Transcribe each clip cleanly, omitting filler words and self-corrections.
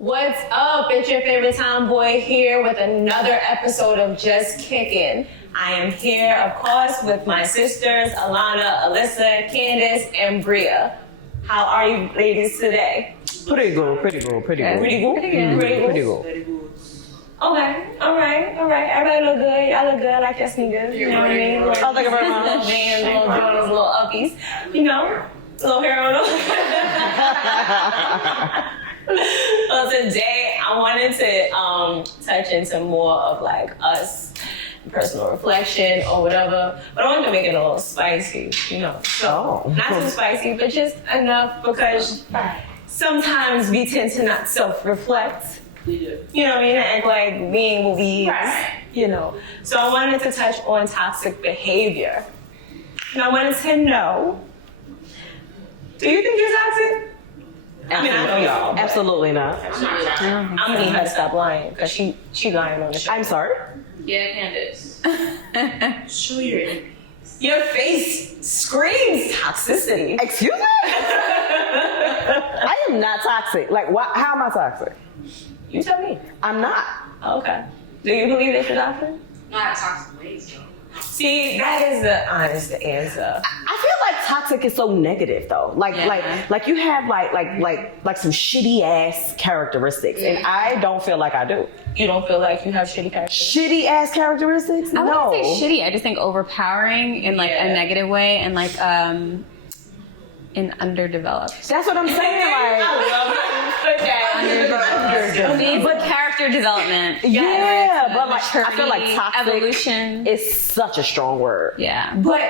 What's up? It's your favorite tomboy here with another episode of Just Kickin. I am here, of course, with my sisters, Alanna, Alyssa, Candace, and Bria. How are you ladies today? Pretty good. Pretty good? Okay, all right. Everybody look good. Y'all look good. I like your sneakers. You know what I mean? Oh, thank you very much. Little Vans, little Jordans, little Uppies. You know? Little hair on them. Well, today I wanted to touch into more of like us, personal reflection or whatever, but I wanted to make it a little spicy, you know. So not too spicy, but just enough because sometimes we tend to not self-reflect. You know what I mean? And act like being what we is, you know. So I wanted to touch on toxic behavior. And I wanted to know, do you think you're toxic? I mean, I know y'all. Absolutely not. I'm gonna need her to stop lying because she lying on the show. I'm sorry? Yeah, Candace. Show your enemies. Your face screams toxicity. Excuse me? I am not toxic. Like, why? How am I toxic? You tell me. I'm not. Okay. Do you believe that you're toxic? Not toxic ways, though. See, that is the honest answer. I feel like toxic is so negative though. Like you have like some shitty ass characteristics, and I don't feel like I do. You don't feel like you have shitty character? Shitty ass characteristics? I No. wouldn't say shitty. I just think overpowering in like a negative way and like in underdeveloped. That's what I'm saying. I love it. Put that But character development. Yeah, but like maturity, I feel like toxic evolution is such a strong word. Yeah. But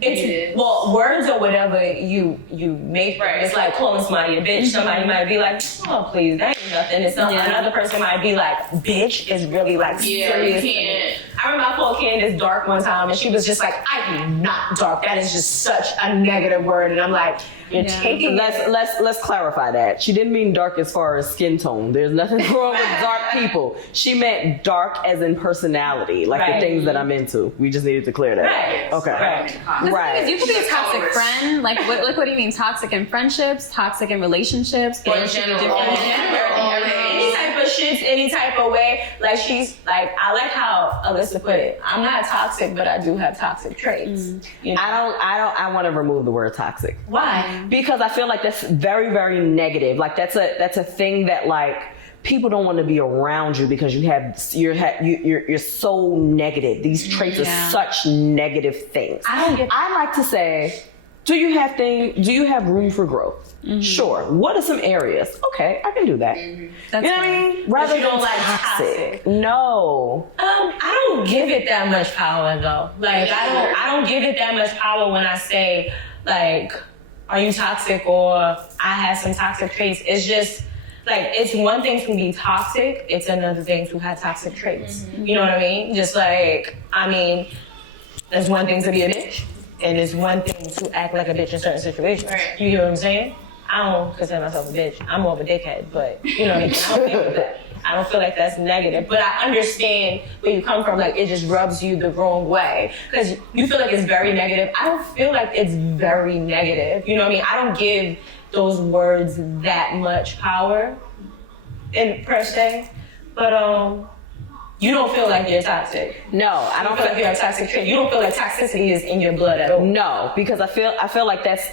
it's, well, words or whatever you make, right? It's like calling somebody a bitch. Somebody might be like, oh, please, that ain't nothing. And another person might be like, bitch is really like serious. You can't. I remember I called Candace dark one time, and she was just like, I am not dark. That is just such a negative word. And I'm like, you're taking Let's clarify that. She didn't mean dark as far as skin tone. There's nothing wrong with dark people. She meant dark as in personality, like the things that I'm into. We just needed to clear that. Right. Okay. Right. You could be a toxic friend. Like, what do you mean? Toxic in friendships, toxic in relationships, In general. Any type of shit, any type of way. Like she's like, I like how Alyssa put it. I'm not toxic, but I do have toxic traits. You know? I want to remove the word toxic. Why? Because I feel like that's very, very negative. Like that's a thing that like people don't want to be around you because you're so negative. These traits are such negative things. I like to say, do you have room for growth? Mm-hmm. Sure. What are some areas? Okay, I can do that. Mm-hmm. You know what I mean? Rather than like toxic. No. I don't give it that much power though. Like I don't give it that much power when I say like, are you toxic or I have some toxic traits. It's just like, it's one thing to be toxic. It's another thing to have toxic traits. Mm-hmm. You know what I mean? Just like, I mean, there's one thing to be a bitch and it's one thing to act like a bitch in certain situations. Right. You hear what I'm saying? I don't consider myself a bitch. I'm more of a dickhead, but you know what I mean? I don't think of that. I don't feel like that's negative, but I understand where you come from. Like, it just rubs you the wrong way because you feel like it's very negative. I don't feel like it's very negative. You know what I mean? I don't give those words that much power per se, but you don't feel like you're toxic. No, I don't feel like you have toxic traits. You don't feel like toxicity is in your blood at all. No, because I feel like that's,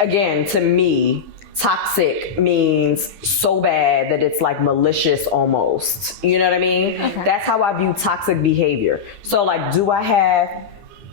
again, to me, toxic means so bad that it's like malicious almost. You know what I mean? Okay. That's how I view toxic behavior. So like, do I have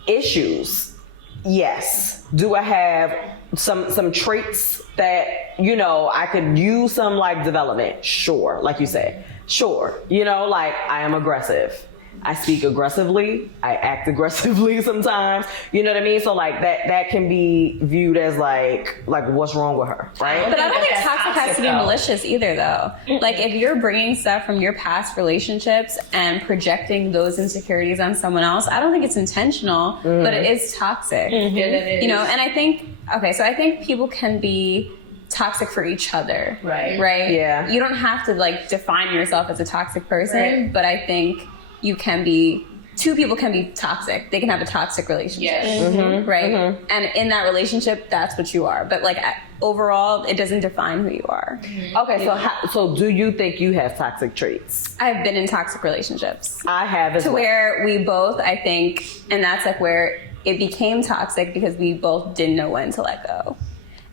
issues? Yes. Do I have some traits that, you know, I could use some like development? Sure. Like you said, sure. You know, like I am aggressive. I speak aggressively. I act aggressively sometimes. You know what I mean? So like that can be viewed as like what's wrong with her, right? But I don't think toxic has to be malicious either, though. Like if you're bringing stuff from your past relationships and projecting those insecurities on someone else, I don't think it's intentional, but it is toxic. Yeah, that is. You know, and I think people can be toxic for each other, right? Yeah. You don't have to like define yourself as a toxic person, but I think you can be two people can be toxic. They can have a toxic relationship, right? And in that relationship, that's what you are. But like overall, it doesn't define who you are. Okay, so do you think you have toxic traits? I've been in toxic relationships. I have as well. Where we both, I think, and that's like where it became toxic because we both didn't know when to let go.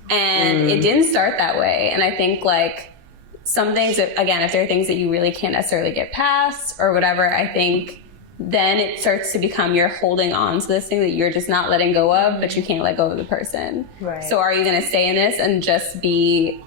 And it didn't start that way. And I think like some things, again, if there are things that you really can't necessarily get past or whatever, I think then it starts to become you're holding on to this thing that you're just not letting go of, but you can't let go of the person. Right. So are you going to stay in this and just be,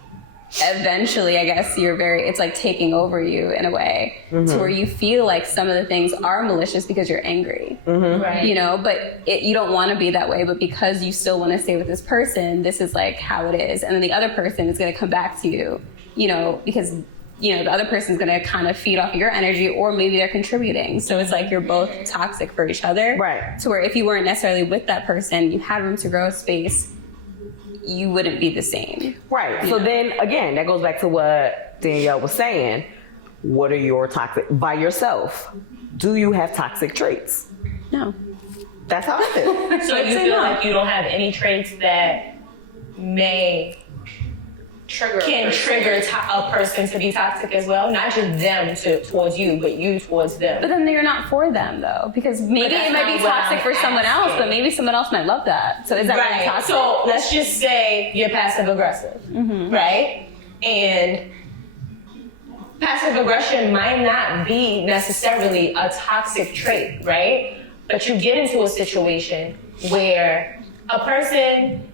eventually, I guess it's like taking over you in a way to where you feel like some of the things are malicious because you're angry, Right. you know, but you don't want to be that way, but because you still want to stay with this person, this is like how it is. And then the other person is going to come back to you, you know, because you know, the other person's going to kind of feed off of your energy, or maybe they're contributing. So it's like you're both toxic for each other. Right. So where if you weren't necessarily with that person, you had room to grow space, you wouldn't be the same. Right. So then again, that goes back to what Danielle was saying. What are your toxic by yourself? Do you have toxic traits? No. That's how I feel. So you feel like you don't have any traits that can trigger a person to be toxic as well, not just them towards you, but you towards them. But then you're not for them though, because maybe it might be toxic for someone else, but maybe someone else might love that. So is that really toxic? So let's just say you're passive aggressive, right? And passive aggression might not be necessarily a toxic trait, right? But you get into a situation where a person,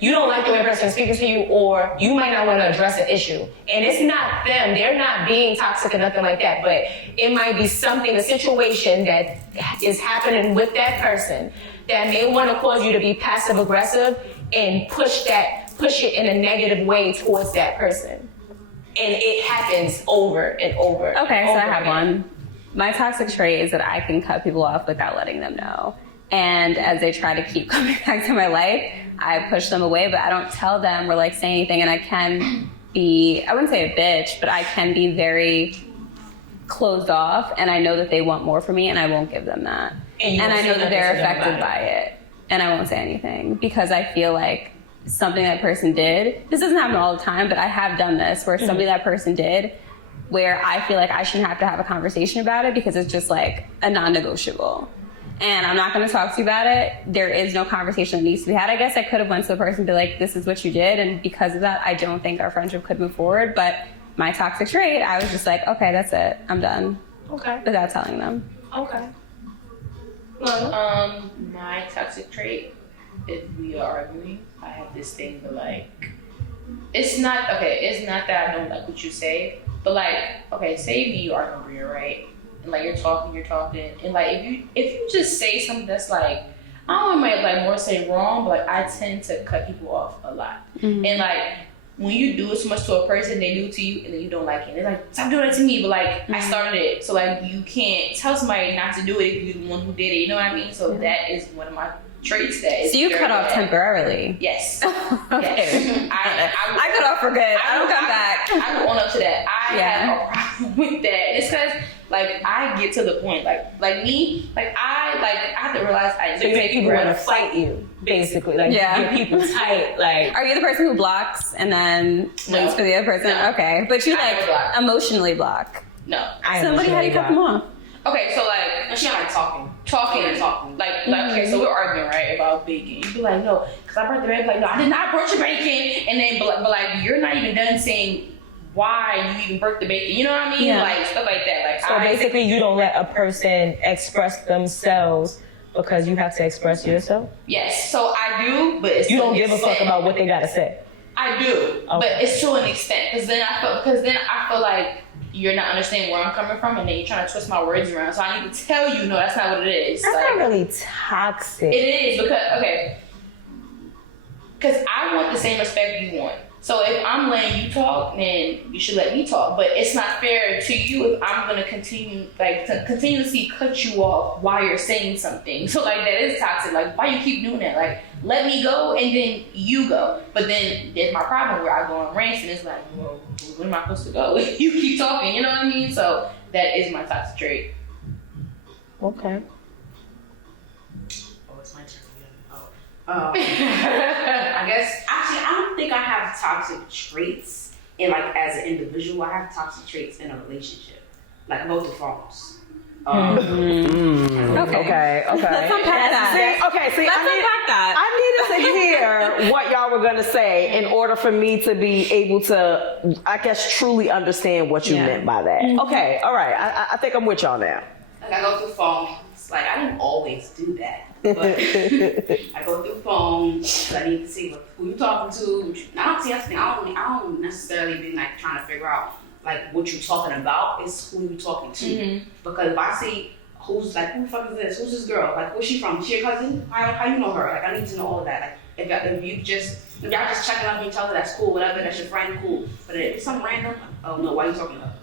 you don't like the way a person is speaking to you, or you might not want to address an issue. And it's not them, they're not being toxic or nothing like that, but it might be something, a situation that is happening with that person that may want to cause you to be passive aggressive and push it in a negative way towards that person. And it happens over and over. Okay, so I have again. one. My toxic trait is that I can cut people off without letting them know. And as they try to keep coming back to my life, I push them away, but I don't tell them or like say anything. And I can be, I wouldn't say a bitch, but I can be very closed off. And I know that they want more from me and I won't give them that. And I know that they're affected by it. And I won't say anything because I feel like something that person did, this doesn't happen all the time, but I have done this where something that person did where I feel like I shouldn't have to have a conversation about it because it's just like a non-negotiable. And I'm not going to talk to you about it. There is no conversation that needs to be had. I guess I could have went to the person and be like, this is what you did. And because of that, I don't think our friendship could move forward. But my toxic trait, I was just like, okay, that's it. I'm done. Okay. Without telling them. Okay. My toxic trait, if we are arguing, I have this thing to like, it's not that I don't like what you say, but like, okay, say you are arguing, Bria, right? And like you're talking, and like if you just say something that's like, I don't know, might like more say wrong, but like I tend to cut people off a lot. And like when you do it so much to a person, they do it to you, and then you don't like it. They're like, stop doing that to me, but like I started it, so like you can't tell somebody not to do it if you're the one who did it. You know what I mean? So that is one of my traits that is. So you cut off temporarily? Yes. Okay. Yes. I cut off for good. I don't come back. I will own up to that. I have a problem with that. And it's because like I get to the point, like me, like I have to realize So you make people want to fight you, basically. Like you get people tight. Like, are you the person who blocks and then waits for the other person? No. Okay, but you like emotionally block. No. Somebody, how do you cut them off? Okay, so like She like talking. Like okay, so we're arguing right about bacon. You be like, no, because I brought the bacon. Like, no, I did not brought your bacon. And then, but like, you're not even done saying why you even burnt the bacon. You know what I mean? Yeah. Like stuff like that. Like, so basically, you don't let a person express themselves because you have to express yourself. Yes, so I do, but it's you to don't an give a fuck extent. about what they gotta say. I do, but it's to an extent. Because then I feel like you're not understanding where I'm coming from, and then you're trying to twist my words around. So I need to tell you, no, that's not what it is. That's like, not really toxic. It is because I want the same respect you want. So if I'm letting you talk, then you should let me talk. But it's not fair to you if I'm gonna continuously cut you off while you're saying something. So like that is toxic. Like why you keep doing that? Like let me go and then you go. But then there's my problem where I go on rants and it's like, well, where am I supposed to go? You keep talking, you know what I mean? So that is my toxic trait. Okay. Oh, it's my turn again. I guess actually I don't think I have toxic traits in like as an individual. I have toxic traits in a relationship, like both the phones. Okay. Let's unpack that. See, Let's unpack that. I needed to hear what y'all were gonna say in order for me to be able to, I guess, truly understand what you meant by that. Okay, all right. I think I'm with y'all now. Like I go through phones. Like I didn't always do that, but I go through phones. I need to see who you talking to. I don't necessarily be like trying to figure out like what you're talking about. It's who you talking to. Because if I see who's like, who the fuck is this? Who's this girl? Like, where's she from? Is she your cousin? How you know her? Like, I need to know all of that. Like, if y'all just checking up on each other, that's cool. Whatever, that's your friend, cool. But if it's something random, oh no, why are you talking about?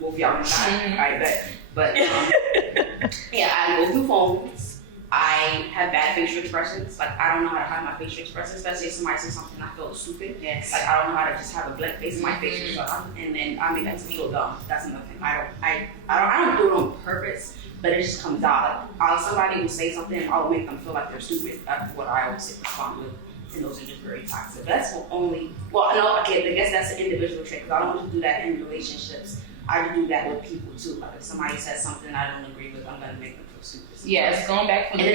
Both y'all inside. I bet. But yeah, I go through phones. I have bad facial expressions. Like I don't know how to hide my facial expressions, especially if somebody says something I feel stupid. Yes. Like I don't know how to just have a blank face in my facial expression, and then I make that to feel dumb. That's another thing. I don't do it on purpose, but it just comes out. Like somebody will say something, and I'll make them feel like they're stupid. That's what I always respond with, and those are just very toxic. That's only. Well, no, I guess that's an individual trait because I don't just do that in relationships. I do that with people too. Like if somebody says something I don't agree with, I'm gonna make them feel stupid. Yes, going back for the and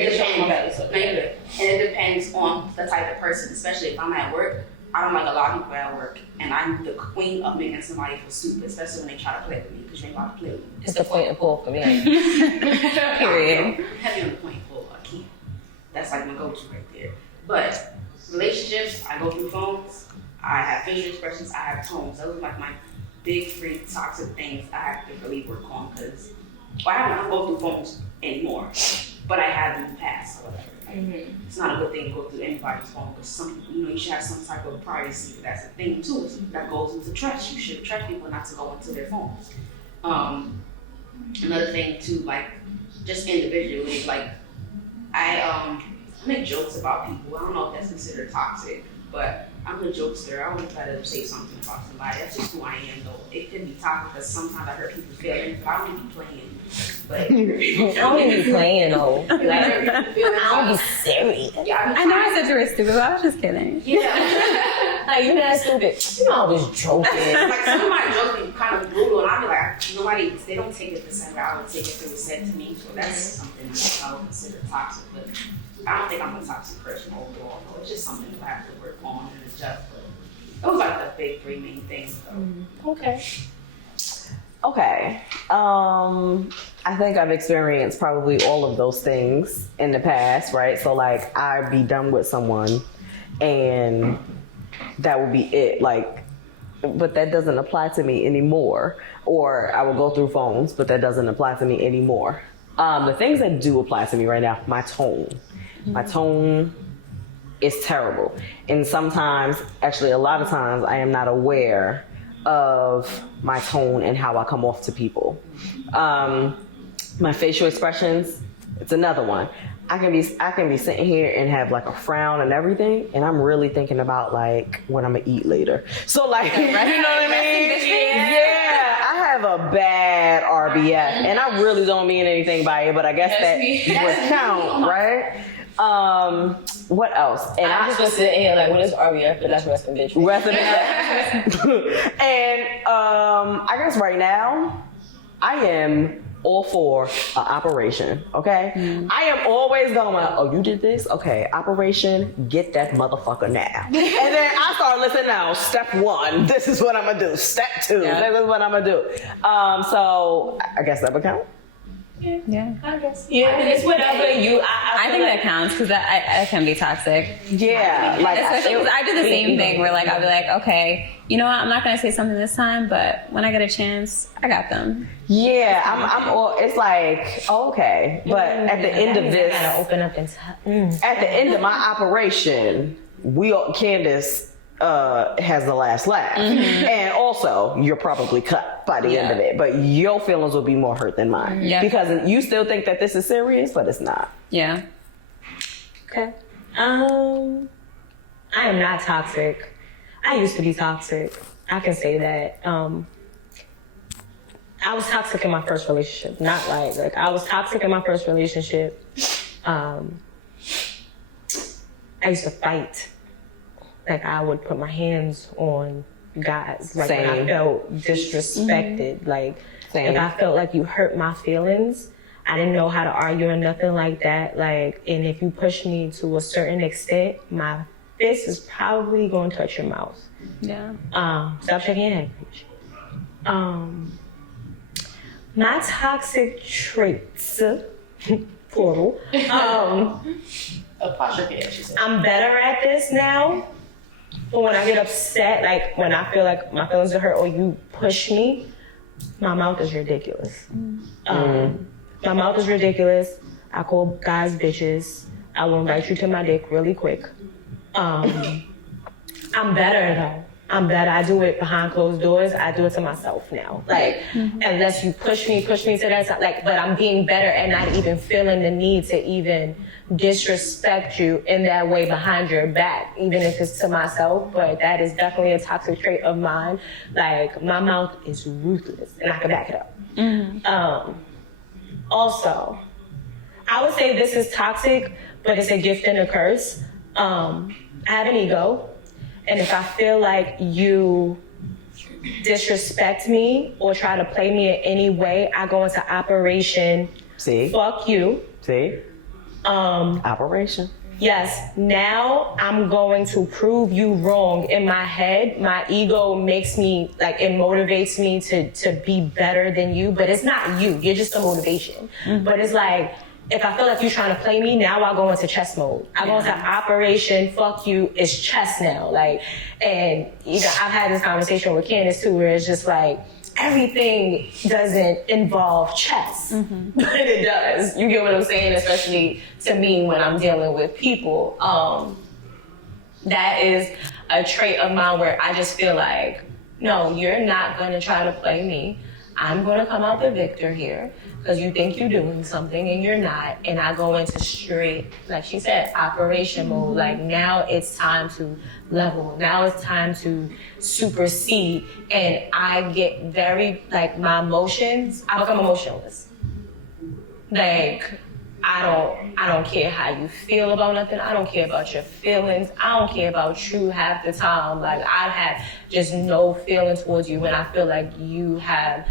it depends on the type of person, especially if I'm at work. I don't like a lot of people at work, and I'm the queen of making somebody feel stupid, especially when they try to play with me, because you ain't about to play with me. It's the point and pull for me. Period. I'm heavy on the point and pull. I can't. That's like my go-to right there. But relationships, I go through phones. I have facial expressions. I have tones. Those are like my big three toxic things I have to really work on because I don't go through phones anymore, but I have in the past or whatever. It's not a good thing to go through anybody's phone because some, you should have some type of privacy. But that's the thing too. That goes into trust. You should trust people not to go into their phones. Another thing too, like just individually, like I make jokes about people. I don't know if that's considered toxic, but I'm a jokester. I always try to say something about somebody. That's just who I am, though. It can be toxic because sometimes I hurt people's feelings, but I don't be playing. But I don't even be playing though. Like, I don't be serious. Yeah, I know I said you were stupid, but I was just kidding. Yeah. Like you're not stupid. You know I'm just joking. Like some of my jokes be kind of brutal, and I'll be like, they don't take it the same way I would take it if it was said to me. So that's something that I would consider toxic. But I don't think I'm a toxic person overall. No. It's just something that I have to work on and adjust. But those are the big three main things, though. Okay. I think I've experienced probably all of those things in the past, right? So like I'd be done with someone and that would be it. Like, but that doesn't apply to me anymore. Or I will go through phones, but that doesn't apply to me anymore. The things that do apply to me right now, my tone. My tone is terrible. And sometimes, actually a lot of times, I am not aware of my tone and how I come off to people. My facial expressions, it's another one. I can be sitting here and have like a frown and everything, and I'm really thinking about like what I'm gonna eat later. So like, you know what I mean? Yeah, I have a bad RBF, and I really don't mean anything by it, but I guess that would count, right? What else? And I'm just gonna sit here like, what is RBF? But that's resting bitch. And I guess right now, I am all for an operation, okay? I am always going, oh, you did this? Okay, operation, get that motherfucker now. And then I start listening now, step 1, this is what I'm gonna do. Step 2, this is what I'm gonna do. So I guess that would count. Yeah. I guess. Yeah, it's whatever you. I think that counts because that can be toxic. Yeah, like especially because I do the same thing where like I'll be like, okay, you know what? I'm not gonna say something this time, but when I get a chance, I got them. Yeah, I'm all. It's like okay, but at the end of this, open up and at the end of my operation, Candace has the last laugh, and also you're probably cut by the end of it, but your feelings will be more hurt than mine because you still think that this is serious, but it's not. Yeah. Okay. I am not toxic. I used to be toxic. I can say that. I was toxic in my first relationship. Not like I was toxic in my first relationship. I used to fight. Like I would put my hands on guys. Like when I felt disrespected. Like if I felt like you hurt my feelings, I didn't know how to argue or nothing like that. Like, and if you push me to a certain extent, my fist is probably going to touch your mouth. Yeah. Stop shaking your head, bitch. My toxic traits, plural. Apostrophe, she said. I'm better at this now. But when I get upset, like when I feel like my feelings are hurt or you push me, my mouth is ridiculous. My mouth is ridiculous. I call guys bitches. I will invite you to my dick really quick. I'm better though. I'm better. I do it behind closed doors. I do it to myself now. Like, unless you push me to that side. Like, but I'm being better and not even feeling the need to even disrespect you in that way behind your back, even if it's to myself. But that is definitely a toxic trait of mine. Like, my mouth is ruthless, and I can back it up. Also, I would say this is toxic, but it's a gift and a curse. I have an ego. And if I feel like you disrespect me or try to play me in any way, I go into operation. Fuck you. Operation. Yes. Now I'm going to prove you wrong. In my head, my ego makes me, like, it motivates me to be better than you, but it's not you. You're just a motivation. But it's like, if I feel like you're trying to play me, now I go into chess mode. I go into operation, fuck you, it's chess now. Like, and you know, I've had this conversation with Candace too, where it's just like, everything doesn't involve chess, but it does. You get what I'm saying? Especially to me when I'm dealing with people. That is a trait of mine where I just feel like, no, you're not gonna try to play me. I'm gonna come out the victor here because you think you're doing something and you're not. And I go into straight, like she said, operation mode. Like, now it's time to level. Now it's time to supersede. And I get very, like, my emotions, I become emotionless. Like, I don't care how you feel about nothing. I don't care about your feelings. I don't care about you half the time. Like, I have just no feeling towards you when I feel like you have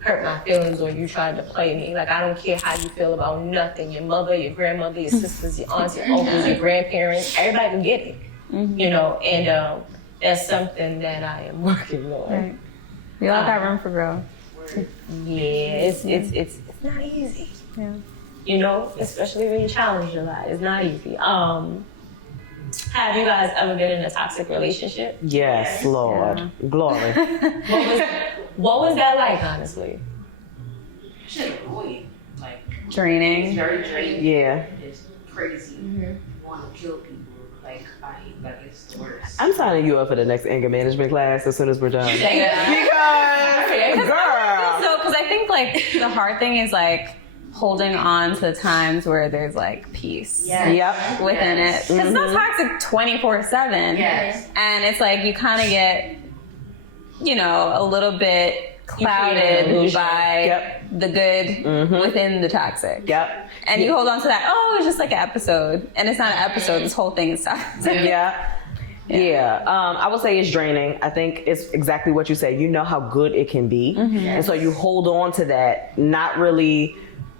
hurt my feelings or you tried to play me. Like, I don't care how you feel about nothing. Your mother, your grandmother, your sisters, your aunts, your uncles, your grandparents, everybody can get it. You know, and that's something that I am working on. Right. We all got room for growth. Yeah, it's not easy. Yeah. You know, especially when you challenge your life. It's not easy. Have you guys ever been in a toxic relationship? Yes, Lord. Glory. What was that like, honestly? Shit annoying. Like, Draining. it's very draining. Yeah. It's crazy. You want to kill people. Like, I hate, like, it's the worst. I'm signing you up for the next anger management class as soon as we're done. Because, girl. So, because I think, like, the hard thing is, like, holding on to times where there's, like, peace Yep. within it. Because it's not toxic 24/7. Yes. And it's like you kind of get, you know, a little bit clouded by the good within the toxic. Yep. And you hold on to that, oh, it's just like an episode. And it's not an episode, this whole thing is toxic. Yeah. I would say it's draining. I think it's exactly what you said. You know how good it can be. And so you hold on to that, not really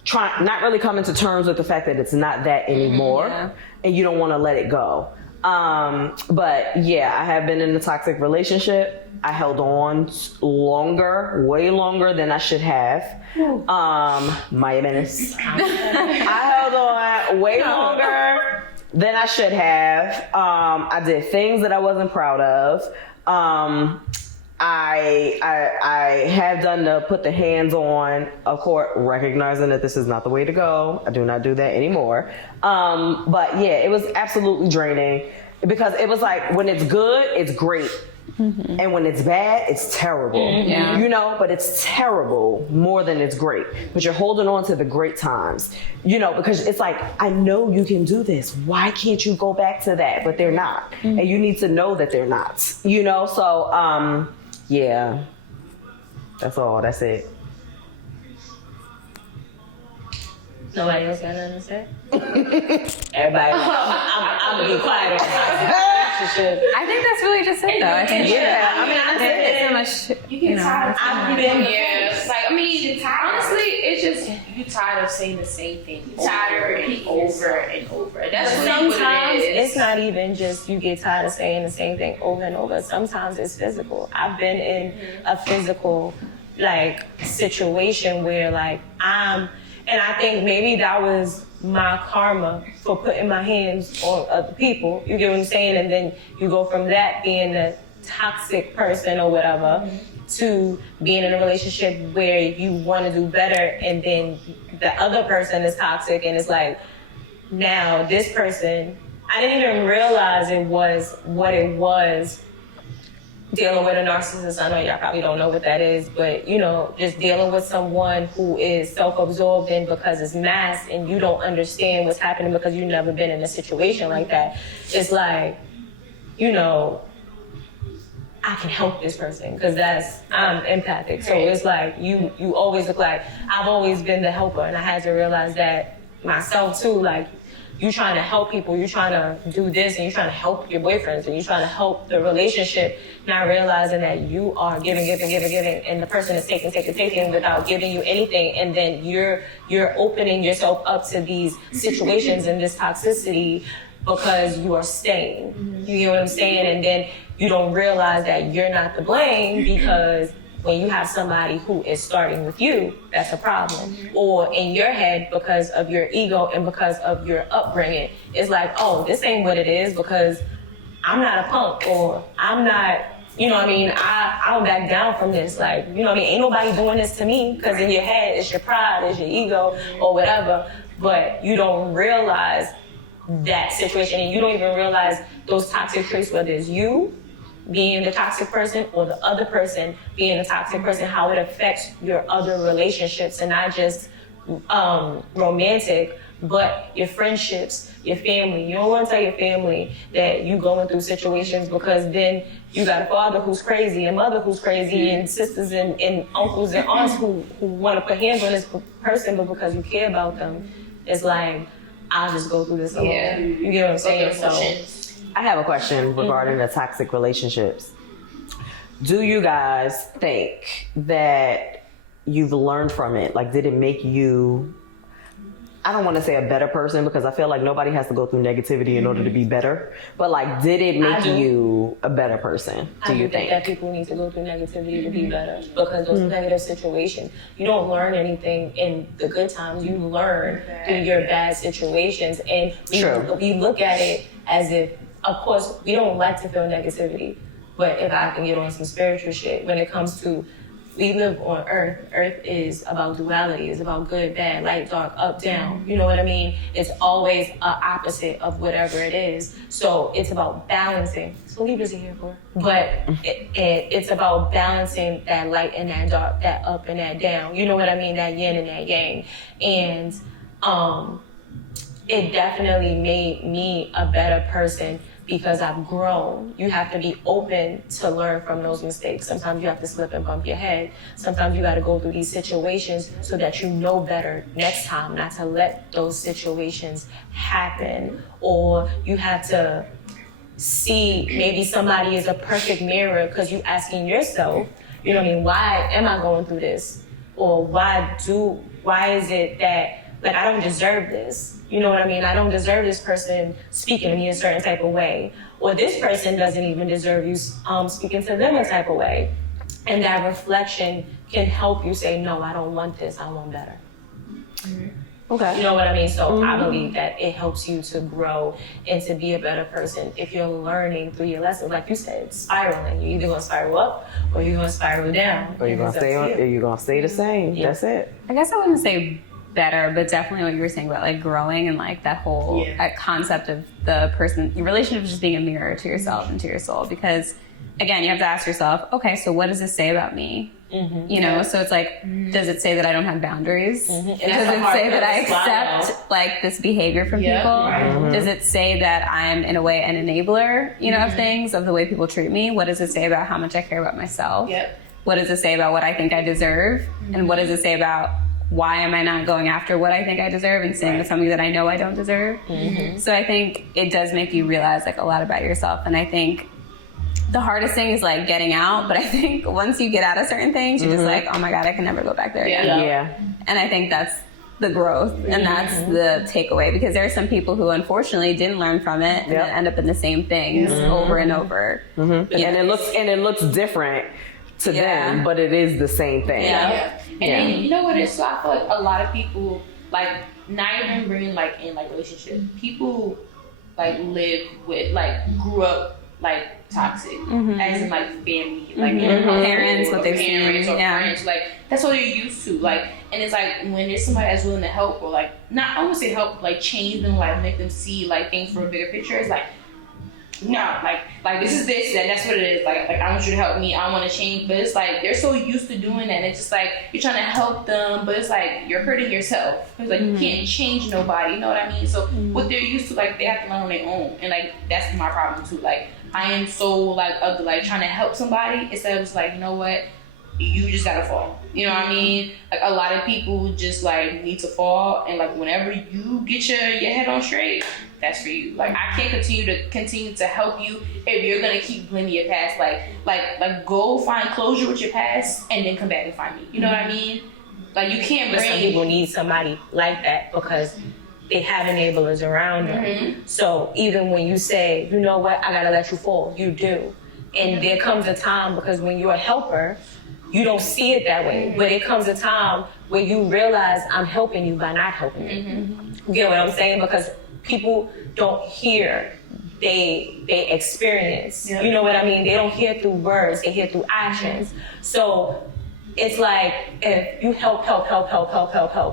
coming to terms with the fact that it's not that anymore, and you don't want to let it go. But yeah, I have been in a toxic relationship. I held on way longer than I should have. My menace. I held on way longer than I should have. I did things that I wasn't proud of. I have done the put the hands on, of course, recognizing that this is not the way to go. I do not do that anymore. But yeah, it was absolutely draining because it was like when it's good, it's great. And when it's bad, it's terrible. You know, but it's terrible more than it's great. But you're holding on to the great times, you know, because it's like, I know you can do this. Why can't you go back to that? But they're not. And you need to know that they're not, you know? So, yeah, that's all. That's it. Nobody else got nothing to say? Everybody, I'm gonna be quiet on relationship. I think that's really just it, though. I think it's so much. You get tired of I've been like, I mean, you're tired. Honestly, it's just you tired of saying the same thing over and over and over. That's really sometimes what it is. it's not even just you get tired of saying the same thing over and over. Sometimes it's physical. I've been in a physical situation where and I think maybe that was my karma for putting my hands on other people. You get what I'm saying? And then you go from that being a toxic person or whatever to being in a relationship where you want to do better, and then the other person is toxic, and it's like, now this person, I didn't even realize it was what it was. Dealing with a narcissist, I know y'all probably don't know what that is, but just dealing with someone who is self-absorbed and because it's masked and you don't understand what's happening because you've never been in a situation like that. It's like, I can help this person because I'm empathic. So it's like you always look like, I've always been the helper, and I had to realize that myself too, like, you trying to help people, you trying to do this, and you trying to help your boyfriends, and you trying to help the relationship, not realizing that you are giving, and the person is taking without giving you anything, and then you're opening yourself up to these situations and this toxicity because you are staying. You get what I'm saying? And then you don't realize that you're not to blame because when you have somebody who is starting with you, that's a problem. Or in your head, because of your ego and because of your upbringing, it's like, oh, this ain't what it is because I'm not a punk, or I'm not, I don't back down from this. Like, ain't nobody doing this to me, because in your head, it's your pride, it's your ego, or whatever. But you don't realize that situation, and you don't even realize those toxic traits, whether it's you being the toxic person or the other person being the toxic person, how it affects your other relationships, and not just romantic, but your friendships, your family. You don't want to tell your family that you going through situations, because then you got a father who's crazy, and mother who's crazy, and sisters and uncles and aunts who want to put hands on this person, but because you care about them, it's like, I'll just go through this alone. Yeah. You get what I'm saying? So I have a question regarding the toxic relationships. Do you guys think that you've learned from it? Like, did it make you, I don't want to say a better person, because I feel like nobody has to go through negativity in order to be better. But like, did it make you a better person? Do you think that people need to go through negativity to be better? Because those negative situations, you don't learn anything in the good times. You learn through your bad situations, and we look at it as if, of course, we don't like to feel negativity, but if I can get on some spiritual shit, when it comes to, we live on Earth. Earth is about duality. It's about good, bad, light, dark, up, down. You know what I mean? It's always an opposite of whatever it is. So it's about balancing. So Libras are here for. But it's about balancing that light and that dark, that up and that down. You know what I mean? That yin and that yang. And it definitely made me a better person, because I've grown. You have to be open to learn from those mistakes. Sometimes you have to slip and bump your head. Sometimes you got to go through these situations so that you know better next time not to let those situations happen. Or you have to see maybe somebody is a perfect mirror, because you asking yourself, why am I going through this? Or why is it that, like, I don't deserve this? You know what I mean? I don't deserve this person speaking to me a certain type of way. Or this person doesn't even deserve you speaking to them a type of way. And that reflection can help you say, no, I don't want this, I want better. Okay. You know what I mean? So I believe that it helps you to grow and to be a better person if you're learning through your lessons. Like you said, spiraling. You're either going to spiral up or you're going to spiral down. Or you're going to stay the same. Yeah. That's it. I guess I wouldn't say better, but definitely what you were saying about like growing and like that whole concept of the person, your relationship just being a mirror to yourself and to your soul. Because again, you have to ask yourself, okay, so what does this say about me? So it's like, does it say that I don't have boundaries? Does it say that I accept like this behavior from people? Does it say that I'm in a way an enabler, of things, of the way people treat me? What does it say about how much I care about myself? What does it say about what I think I deserve? And what does it say about why am I not going after what I think I deserve and saying something that I know I don't deserve? So I think it does make you realize like a lot about yourself. And I think the hardest thing is like getting out, but I think once you get out of certain things, you're just like, oh my God, I can never go back there again. Yeah. And I think that's the growth and that's the takeaway, because there are some people who unfortunately didn't learn from it and end up in the same things over and over. And it looks different to them, but it is the same thing. And then you know what it is? So I feel like a lot of people, like, not even bringing like in like relationships, people like live with, like, grew up like toxic, as in like family, like parents, what they've seen, or friends, like that's what they're used to. Like, and it's like when there's somebody that's willing to help, or like not, I won't say help, like change them, like make them see like things from a bigger picture. It's like, no, like this is this, and that's what it is. Like I want you to help me, I want to change, but it's like they're so used to doing that. And it's just like you're trying to help them, but it's like you're hurting yourself. It's like you can't change nobody. You know what I mean? So what they're used to, like they have to learn on their own, and like that's my problem too. Like I am so like of the, like trying to help somebody instead of just like, you know what, you just gotta fall. You know what I mean? Like a lot of people just like need to fall, and like whenever you get your head on straight, that's for you. Like I can't continue to help you if you're gonna keep blaming your past. Like go find closure with your past and then come back and find me. You know what I mean? Like you can't bring. Some people need somebody like that because they have enablers around them. So even when you say, you know what, I gotta let you fall, you do. And there comes a time, because when you're a helper, you don't see it that way. But it comes a time where you realize I'm helping you by not helping you. You get what I'm saying? Because people don't hear, they experience. You know what I mean? They don't hear through words, they hear through actions. So it's like if you help,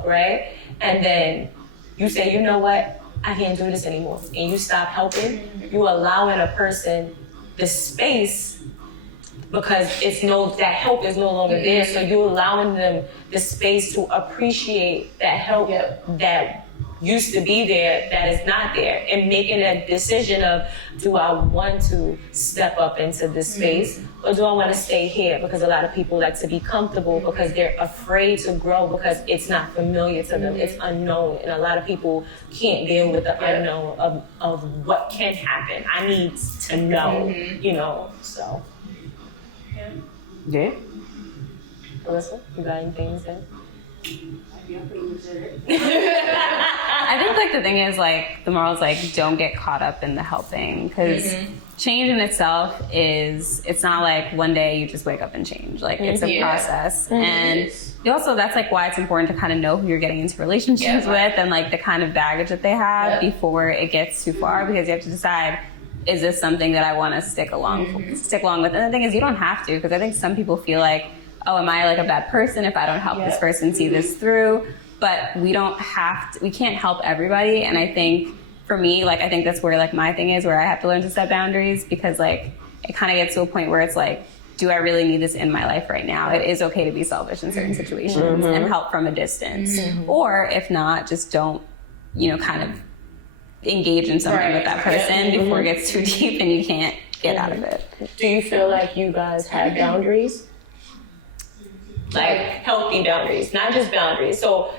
right? And then you say, you know what, I can't do this anymore. And you stop helping, you allowing a person the space, because that help is no longer there. So you're allowing them the space to appreciate that help that used to be there that is not there, and making a decision of, do I want to step up into this space or do I want to stay here? Because a lot of people like to be comfortable because they're afraid to grow because it's not familiar to them, it's unknown, and a lot of people can't deal with the unknown of what can happen. I need to know, you know, so. Yeah. Alyssa, you got anything to say? I think like the thing is like the moral is like don't get caught up in the helping, because change in itself it's not like one day you just wake up and change. Like it's a process, and also that's like why it's important to kind of know who you're getting into relationships with and like the kind of baggage that they have before it gets too far, because you have to decide, is this something that I want to stick along with? And the thing is, you don't have to, because I think some people feel like, oh, am I like a bad person if I don't help this person see this through? But we don't have to, we can't help everybody. And I think for me, like, I think that's where like my thing is, where I have to learn to set boundaries, because like it kind of gets to a point where it's like, do I really need this in my life right now? It is okay to be selfish in certain situations and help from a distance. Or if not, just don't, you know, kind of engage in something with that person before it gets too deep and you can't get out of it. Do you feel like you guys have boundaries? Like healthy boundaries, not just boundaries. So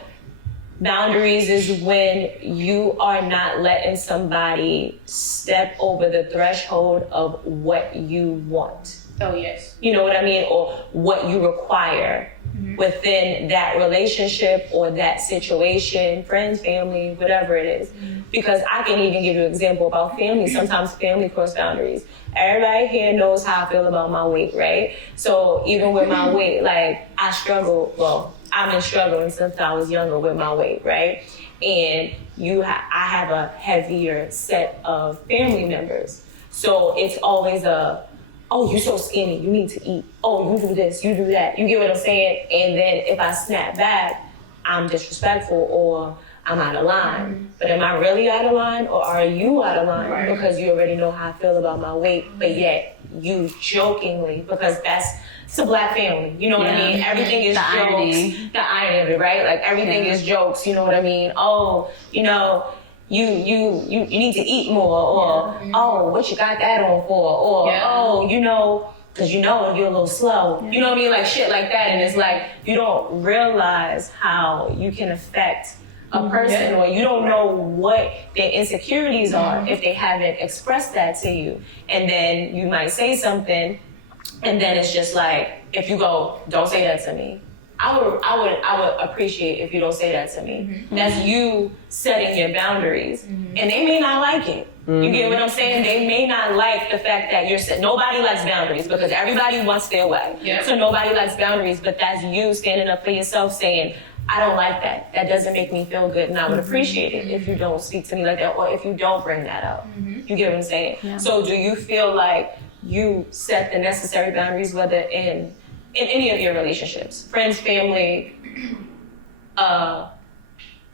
boundaries is when you are not letting somebody step over the threshold of what you want. Oh, yes. You know what I mean? Or what you require within that relationship or that situation, friends, family, whatever it is. Because I can even give you an example about family. Sometimes family cross boundaries. Everybody here knows how I feel about my weight, right? So even with my weight, like I struggle, well, I've been struggling since I was younger with my weight, right? And I have a heavier set of family members. So it's always oh, you're so skinny, you need to eat. Oh, you do this, you do that. You get what I'm saying? And then if I snap back, I'm disrespectful or I'm out of line. But am I really out of line, or are you out of line? Because you already know how I feel about my weight, but yet you jokingly, because it's a black family, you know what I mean? Everything is jokes. The irony of it, right? Like everything is jokes, you know what I mean? Oh, you know, you need to eat more, or oh, what you got that on for, or oh, you know, because you know if you're a little slow, you know what I mean, like shit like that. And it's like you don't realize how you can affect a person, or you don't know what their insecurities are if they haven't expressed that to you. And then you might say something, and then it's just like, if you go, don't say that to me. I would appreciate if you don't say that to me. That's you setting your boundaries, and they may not like it. You get what I'm saying? They may not like the fact that you're nobody likes boundaries, because everybody wants their way. So nobody likes boundaries, but that's you standing up for yourself saying, I don't like that. That doesn't make me feel good, and I would appreciate it if you don't speak to me like that, or if you don't bring that up. You get what I'm saying? Yeah. So do you feel like you set the necessary boundaries, whether in any of your relationships, friends, family,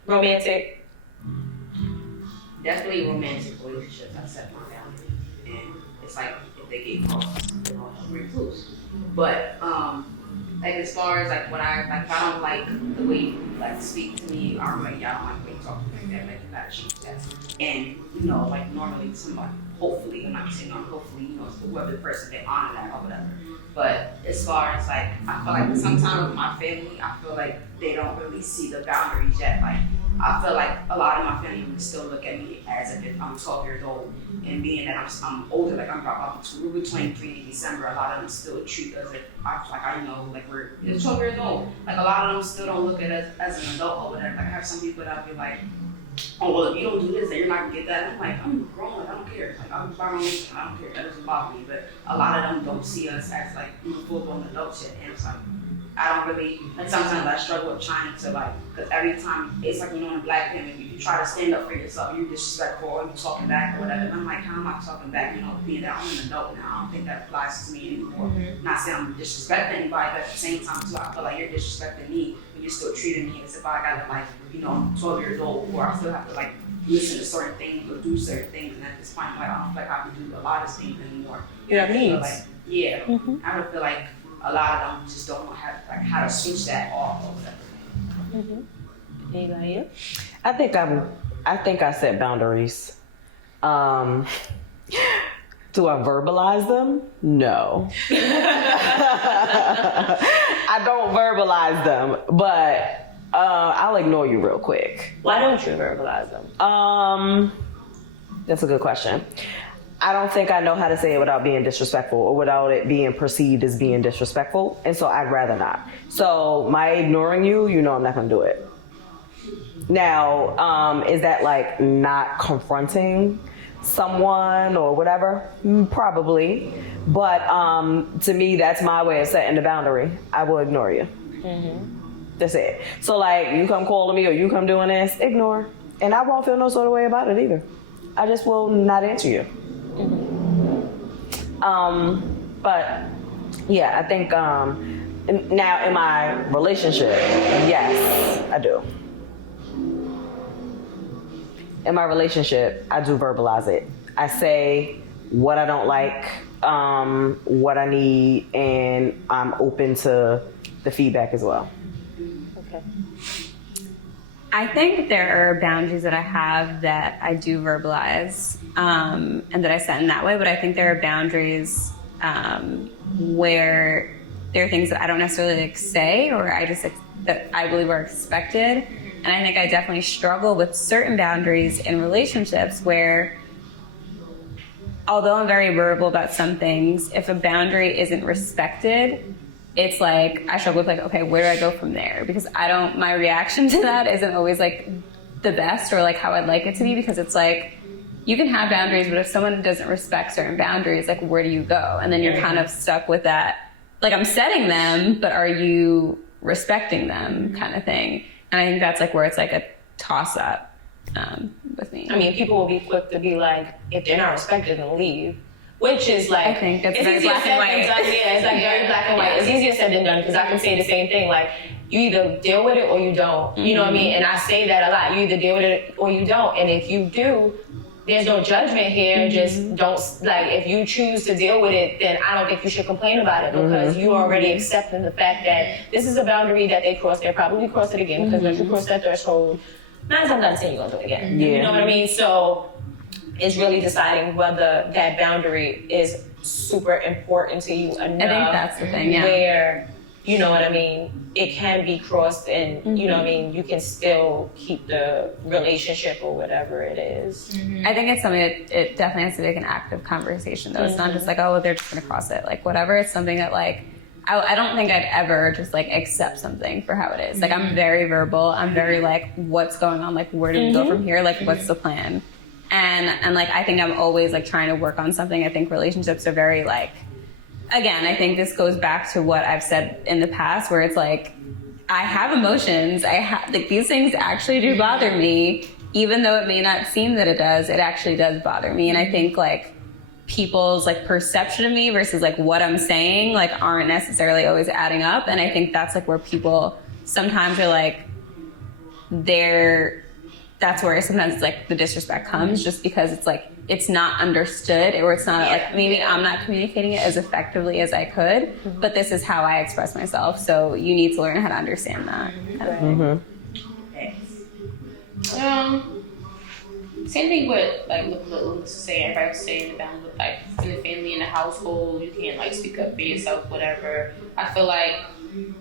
romantic? Definitely romantic relationships. I set my boundaries, and it's like if they get crossed, you know, I'm recluse. But like as far as like when if I don't like the way you like speak to me, or like y'all don't like the way you talk to me, like that, like you gotta shoot that. And you know, like normally somebody, hopefully, I'm not saying hopefully, you know, it's whoever the person, they honor that or whatever. But as far as like, I feel like sometimes with my family, I feel like they don't really see the boundaries yet. Like, I feel like a lot of my family would still look at me as if I'm 12 years old, and being that I'm older, like we're 23 in December, a lot of them still treat us we're 12 years old. Like a lot of them still don't look at us as an adult or whatever. Like I have some people that will be like, oh, well, if you don't do this, then you're not gonna get that. And I'm like, I'm grown, like, I don't care. Like, I'm by my own, I don't care. That doesn't bother me. But a lot of them don't see us as like full-blown adults yet. And it's like, I don't really, like sometimes I struggle with trying to like, because every time, it's like, you know, in a black family, you try to stand up for yourself, you're disrespectful, or you're talking back or whatever. And I'm like, how am I talking back? You know, being that I'm an adult now, I don't think that applies to me anymore. Not saying I'm disrespecting anybody, but at the same time too, I feel like you're disrespecting me, but you're still treating me as if I gotta like, you know, I'm 12 years old, or I still have to like listen to certain things or do certain things. And at this point, like, I don't feel like I have to do a lot of things anymore. You know what I mean? Like, yeah, I don't feel like a lot of them just don't know how to switch that off or whatever. Anybody else? I think I set boundaries. Do I verbalize them? No. I don't verbalize them, but I'll ignore you real quick. Why don't you verbalize them? That's a good question. I don't think I know how to say it without being disrespectful, or without it being perceived as being disrespectful, and so I'd rather not. So my ignoring you, you know I'm not gonna do it. Now, is that like not confronting someone or whatever? Probably. But to me, that's my way of setting the boundary. I will ignore you. That's it. So like, you come calling me or you come doing this, ignore. And I won't feel no sort of way about it either. I just will not answer you. But yeah, I think now in my relationship, yes, I do. In my relationship, I do verbalize it. I say what I don't like, what I need, and I'm open to the feedback as well. Okay. I think there are boundaries that I have that I do verbalize, and that I set in that way, but I think there are boundaries where there are things that I don't necessarily like say, or that I believe are expected. And I think I definitely struggle with certain boundaries in relationships where, although I'm very verbal about some things, if a boundary isn't respected, it's like I struggle with like, okay, where do I go from there? Because my reaction to that isn't always like the best or like how I'd like it to be, because it's like, you can have boundaries, but if someone doesn't respect certain boundaries, like where do you go? And then you're kind of stuck with that. Like, I'm setting them, but are you respecting them, kind of thing? And I think that's like where it's like a toss up with me. I mean, people will be quick to be like, if they're not respected, then leave. Which is like, I think that's very easier black said and white. than done. Yeah, it's like very black and white. It's easier said than done, because I can say the same thing. Like, you either deal with it or you don't. You know what I mean? And I say that a lot. You either deal with it or you don't. And if you do, there's no judgment here. Just don't, like, if you choose to deal with it, then I don't think you should complain about it, because you already accepting the fact that this is a boundary that they crossed. They'll probably cross it again, because once you cross that threshold, 9 times out of 10 you're gonna do it again. You know what I mean? So it's really deciding whether that boundary is super important to you enough. I think that's the thing, yeah. Where, you know what I mean, it can be crossed and, you know what I mean, you can still keep the relationship or whatever it is. I think it's something that it definitely has to be like an active conversation though. It's not just like, oh, they're just gonna cross it. Like whatever, it's something that like, I don't think I'd ever just like accept something for how it is. Like I'm very verbal. I'm very like, what's going on? Like where do we go from here? Like what's the plan? And like, I think I'm always like trying to work on something. I think relationships are very like, again, I think this goes back to what I've said in the past where it's like, I have emotions. Like these things actually do bother me, even though it may not seem that it does, it actually does bother me. And I think like people's like perception of me versus like what I'm saying, like aren't necessarily always adding up. And I think that's like where people sometimes are like, that's where sometimes it's like the disrespect comes just because it's like, it's not understood or it's not like, maybe I'm not communicating it as effectively as I could, but this is how I express myself. So you need to learn how to understand that. Same thing with like what saying, everybody was saying about with like in the family, in the household, you can't like speak up for yourself, whatever. I feel like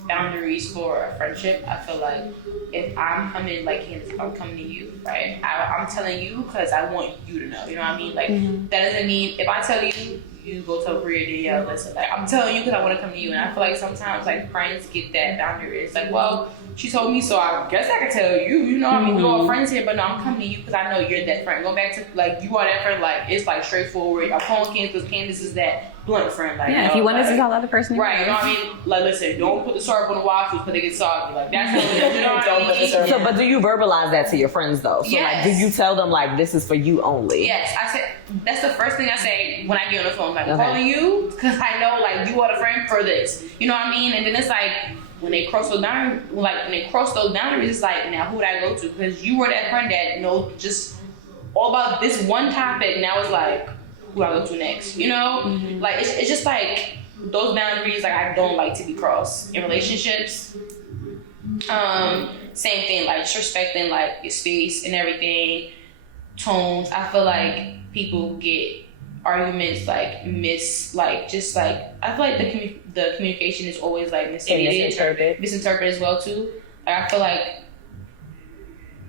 boundaries for a friendship, I feel like if I'm coming, like Candace, I'm coming to you, right? I'm telling you because I want you to know, you know what I mean? Like that doesn't mean if I tell you, you go tell Bria, listen, like I'm telling you because I want to come to you. And I feel like sometimes like friends get that boundary. It's like, well, she told me, so I guess I can tell you, you know what I mean? We're all friends here, but no, I'm coming to you because I know you're that friend. Go back to like, you are that friend, like it's like straightforward. I'm calling Candace because Candace is that blunt friend. Like, yeah, you know, if you want like, to tell the other person, right, you know what I mean? Like, listen, don't put the syrup on the waffles because they get soggy. Like, that's what it is, you know what I mean? So, but do you verbalize that to your friends though? So like, do you tell them like, this is for you only? Yes, I said, that's the first thing I say when I get on the phone. Like, I'm calling you because I know like you are the friend for this. You know what I mean? And then it's like, when they cross those boundaries, it's like, now who would I go to? Because you were that friend that knows just all about this one topic. Now it's like, who I go to next? You know, like it's just like those boundaries. Like I don't like to be crossed in relationships. Same thing, like just respecting like your space and everything, tones. I feel like people get arguments like I feel like the communication is always like misinterpreted as well too. Like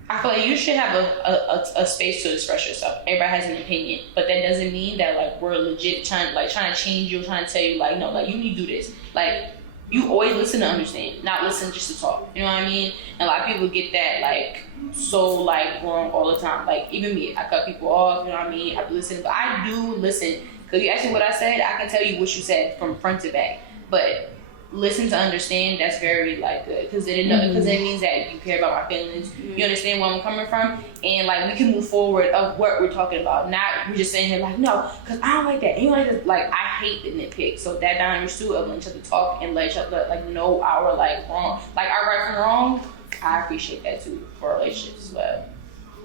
I feel like you should have a space to express yourself. Everybody has an opinion, but that doesn't mean that like we're legit trying to change you, trying to tell you like, no, like you need to do this. Like you always listen to understand, not listen just to talk. You know what I mean? And a lot of people get that like so like wrong all the time. Like even me, I cut people off. You know what I mean? I listen, but I do listen. Cause you asked me what I said, I can tell you what you said from front to back. But listen to understand, that's very like good, because it means that you care about my feelings, you understand where I'm coming from, and like we can move forward of what we're talking about. Not we're just saying here like, no, because I don't like that. And you like this, like I hate the nitpick. So that boundaries too of letting each other talk and let each other like know our like wrong, like our right from wrong. I appreciate that too for relationships as well.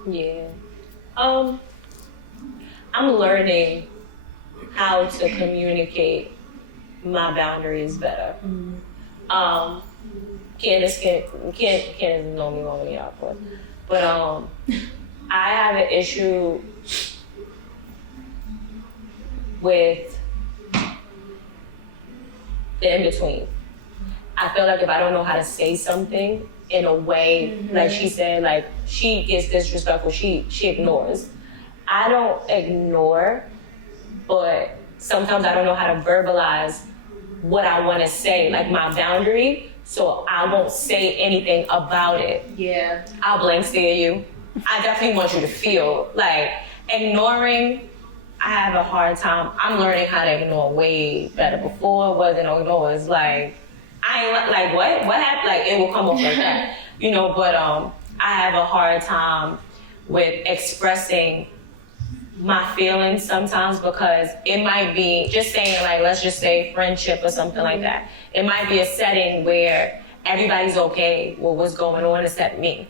Yeah. I'm learning how to communicate my boundaries better. Candace know me long enough, but I have an issue with the in between. I feel like if I don't know how to say something in a way, like she said, like she gets disrespectful, she ignores. I don't ignore, but sometimes I don't know how to verbalize what I want to say, like my boundary, so I won't say anything about it. Yeah. I'll blank stare you. I definitely want you to feel like ignoring. I have a hard time. I'm learning how to ignore way better. Before it wasn't ignore. It's like I ain't like what happened. Like it will come up like that, you know. But I have a hard time with expressing my feelings sometimes, because it might be just saying like, let's just say friendship or something like that. It might be a setting where everybody's okay with what's going on except me,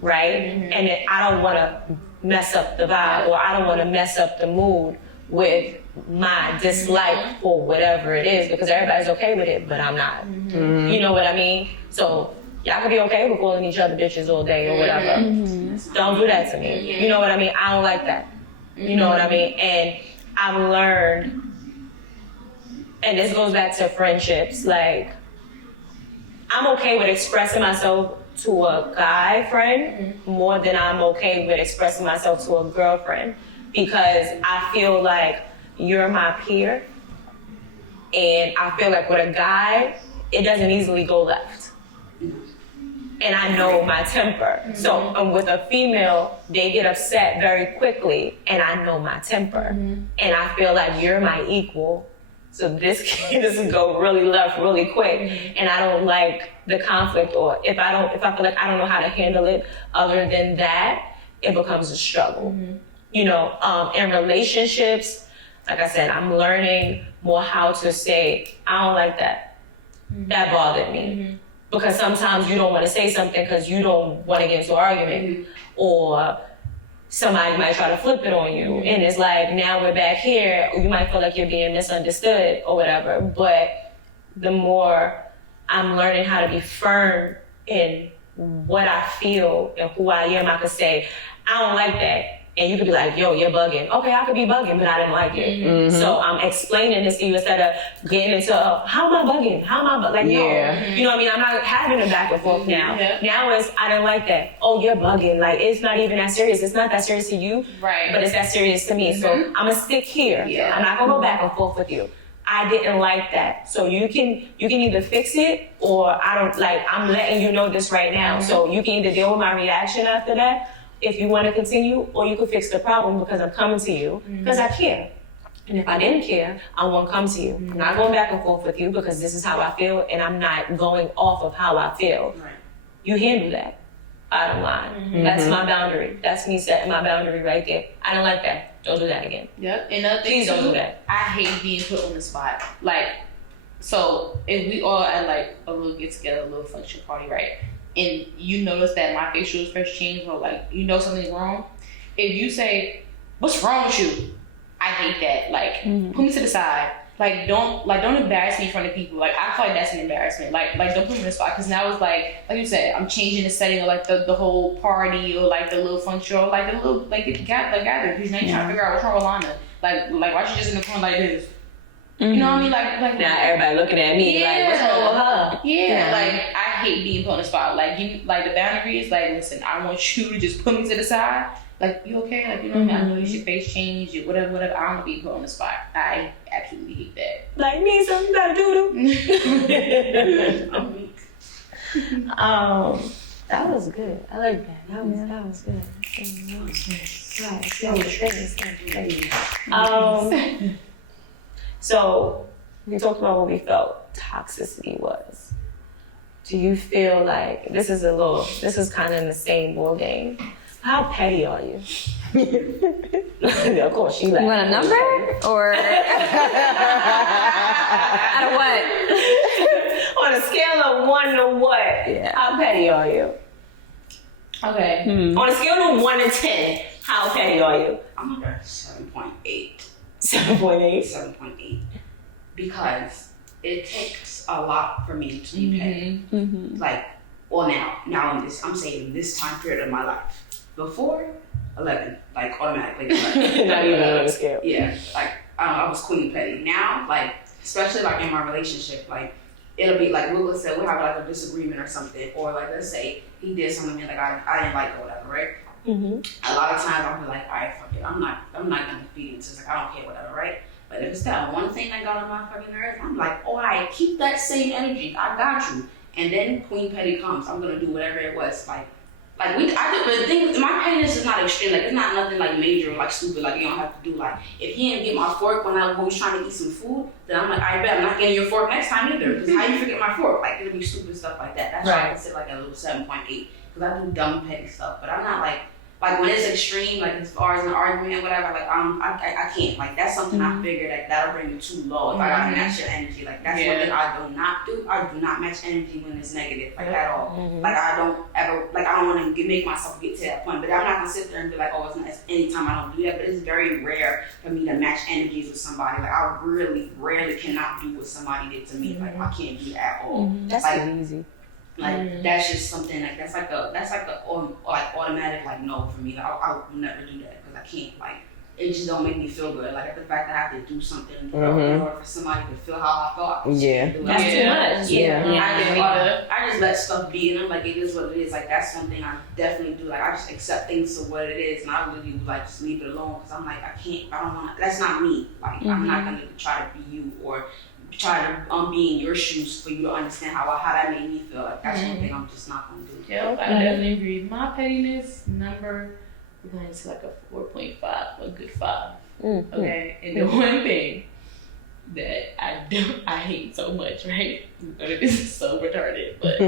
right? And I don't want to mess up the vibe, or I don't want to mess up the mood with my dislike for whatever it is, because everybody's okay with it, but I'm not. You know what I mean? So y'all can be okay with calling each other bitches all day or whatever. Don't do that to me. You know what I mean? I don't like that. You know what I mean? And I've learned and this goes back to friendships, like, I'm okay with expressing myself to a guy friend more than I'm okay with expressing myself to a girlfriend, because I feel like you're my peer, and I feel like with a guy, it doesn't easily go left. And I know my temper. So with a female, they get upset very quickly, and I know my temper. And I feel like you're my equal. So this can just go really left really quick, and I don't like the conflict, or if I feel like I don't know how to handle it other than that, it becomes a struggle. You know, in relationships, like I said, I'm learning more how to say, I don't like that. That bothered me. Because sometimes you don't want to say something because you don't want to get into an argument, or somebody might try to flip it on you, and it's like, now we're back here, you might feel like you're being misunderstood or whatever. But the more I'm learning how to be firm in what I feel and who I am, I could say, I don't like that. And you could be like, yo, you're bugging. Okay, I could be bugging, but I didn't like it. So I'm explaining this to you instead of getting into, how am I bugging? How am I bugging? Like, no. You know what I mean? I'm not having a back and forth now. Now it's, I didn't like that. Oh, you're bugging. Like, it's not even that serious. It's not that serious to you, but it's that serious to me. So I'm going to stick here. I'm not going to go back and forth with you. I didn't like that. So you can either fix it, or I'm letting you know this right now. So you can either deal with my reaction after that, if you want to continue, or you could fix the problem because I'm coming to you because I care. And if I didn't care, I won't come to you. I'm not going back and forth with you because this is how I feel, and I'm not going off of how I feel. You handle that. Bottom line. That's my boundary. That's me setting my boundary right there. I don't like that. Don't do that again. Another thing, please don't do that. I hate being put on the spot. Like, so if we all at like a little get together, a little function party, right? And you notice that my facial expression changed, or like you know something's wrong, if you say, "What's wrong with you?" I hate that. Like, put me to the side. Like, don't embarrass me in front of people. Like, I feel like that's an embarrassment. Like don't put me in the spot, because now it's like you said, I'm changing the setting of like the whole party, or like the little function, or like the little like the gathering. Because now you're trying to figure out what's wrong with Alanna. Like why she just in the corner like this? You know what I mean? Like now everybody looking at me like, what's wrong with her? Like, I hate being put on the spot. Like, you, like the boundary is like, listen, I want you to just put me to the side. Like, you okay? Like, you know what I mean? I know your face changed, you whatever. I don't want to be put on the spot. I absolutely hate that. Like, need something about doo-doo. I'm weak. That was good. I like that. That was good. So we talked about what we felt toxicity was. Do you feel like this is kind of in the same ball game? How petty are you? Of course, she laughed. You want a number? Or out of what? On a scale of 1 to what? Yeah. How petty are you? Okay. On a scale of 1 to 10, how petty are you? I'm gonna go 7.8. 7.8? 7.8. Because it takes a lot for me to be petty. Like, well, now in this, I'm saying this time period of my life. Before, 11, like automatically 11. Not even on a scale. Yeah, like I was queen petty. Now, like, especially like in my relationship, like it'll be like we'll say we'll have like a disagreement or something, or like let's say he did something like I didn't like or whatever, right? A lot of times I'll be like, all right, fuck it, I'm not gonna feed into this. Like, I don't care, whatever, right? But if it's that one thing that got on my fucking nerves, I'm like, all right, keep that same energy. I got you. And then Queen Petty comes. I'm gonna do whatever it was. But the thing, my pettiness is not extreme. Like, it's not nothing like major or like stupid. Like, you don't have to do like, if he didn't get my fork when I was trying to eat some food, then I'm like, I bet I'm not getting your fork next time either. Because how you forget my fork? Like, it'll be stupid stuff like that. That's why I can sit like a little 7.8. Because I do dumb petty stuff. But I'm not like when it's extreme, like as far as an argument and whatever, like I can't. Like, that's something I figured that that'll bring me too low if I gotta match your energy. Like, that's one thing I do not do. I do not match energy when it's negative, like at all. Like, I don't ever, like, I don't want to make myself get to that point. But I'm not gonna sit there and be like, oh, it's not anytime I don't do that. But it's very rare for me to match energies with somebody. Like, I really rarely cannot do what somebody did to me. Like, I can't do that at all. That's like, easy. Like, that's just something like that's like automatic like no for me. Like, I'll never do that because I can't. Like, it just don't make me feel good. Like the fact that I have to do something in order for somebody to feel how I felt. That's too much. I just let stuff be, and I'm like, it is what it is. Like that's something I definitely do. Like I just accept things for what it is, and I really like just leave it alone because I'm like, I don't want. That's not me. Like I'm not gonna try to be you or try to be in your shoes for you to understand how that made me feel. Like that's one thing I'm just not gonna do. Yeah, I definitely agree. My pettiness number, we're going to like a 4.5, a good 5. Okay, and the one thing that I hate so much, right? This is so retarded, but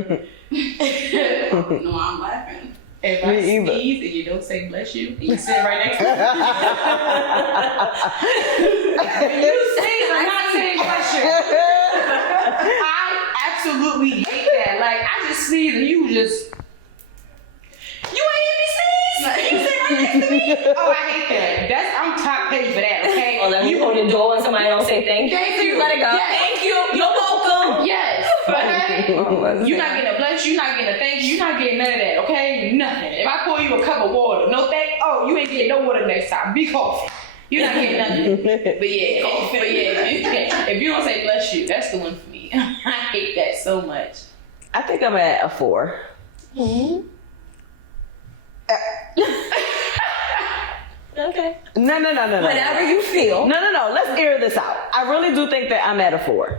no, I'm laughing. If I sneeze and you don't say bless you, and you sit right next to me. When you sneeze, I'm not saying bless you. I absolutely hate that. Like, I just sneeze and you just, you ain't hear me sneeze? You sit right next to me? Oh, I hate that. I'm top petty for that, okay? Or let me hold the door and somebody don't say thank you. Thank you. Let it go. Yes. Thank you. You're welcome. Yes. Okay? You're not getting a bless you, you're not getting a thank you, you're not getting none of that, okay? Nothing. If I pour you a cup of water, no thank, you ain't getting no water next time. Be coffee. You're not getting nothing. But yeah, if you don't say bless you, that's the one for me. I hate that so much. I think I'm at a 4. Okay. No. Whatever you feel. No. Let's air this out. I really do think that I'm at a 4.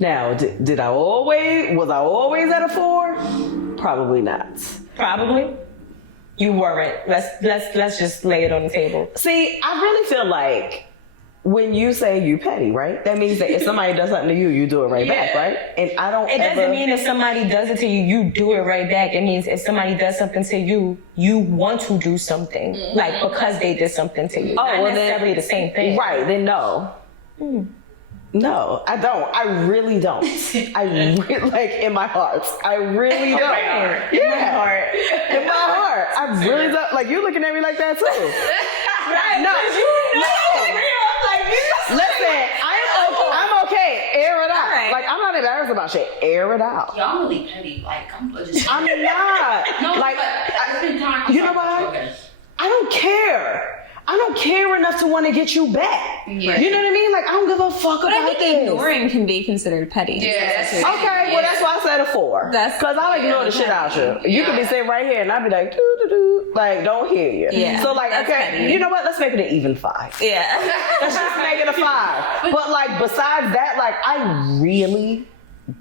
Now, was I always at a 4? Probably not. Probably. You weren't. Let's just lay it on the table. See, I really feel like when you say you petty, right? That means that if somebody does something to you, you do it right back, right? And I don't. It doesn't mean if somebody does it to you, you do it right back. It means if somebody does something to you, you want to do something like because they did something to you. Not necessarily the same thing. Right? Then no. No, I don't. I really don't. Like in my heart. I really don't. Yeah. In my heart. I really don't. Like you looking at me like that too. Right? No. Listen, I'm okay. Air it out. Right. Like I'm not embarrassed about shit. Air it out. Yeah, I'm really petty. Like I'm not. No, like it's been time. You know what? Okay. I don't care. I don't care enough to want to get you back. Yeah. You know what I mean? Like I don't give a fuck But about I think ignoring can be considered petty. Yeah. Okay, well that's why I said a 4. Because I like ignore the shit out you. You could be sitting right here and I'd be like, doo-doo-doo. Like, don't hear you. Yeah. So like, okay, petty. you know what? Let's make it an even 5. Yeah. Let's just make it a 5. But like, besides that, like, I really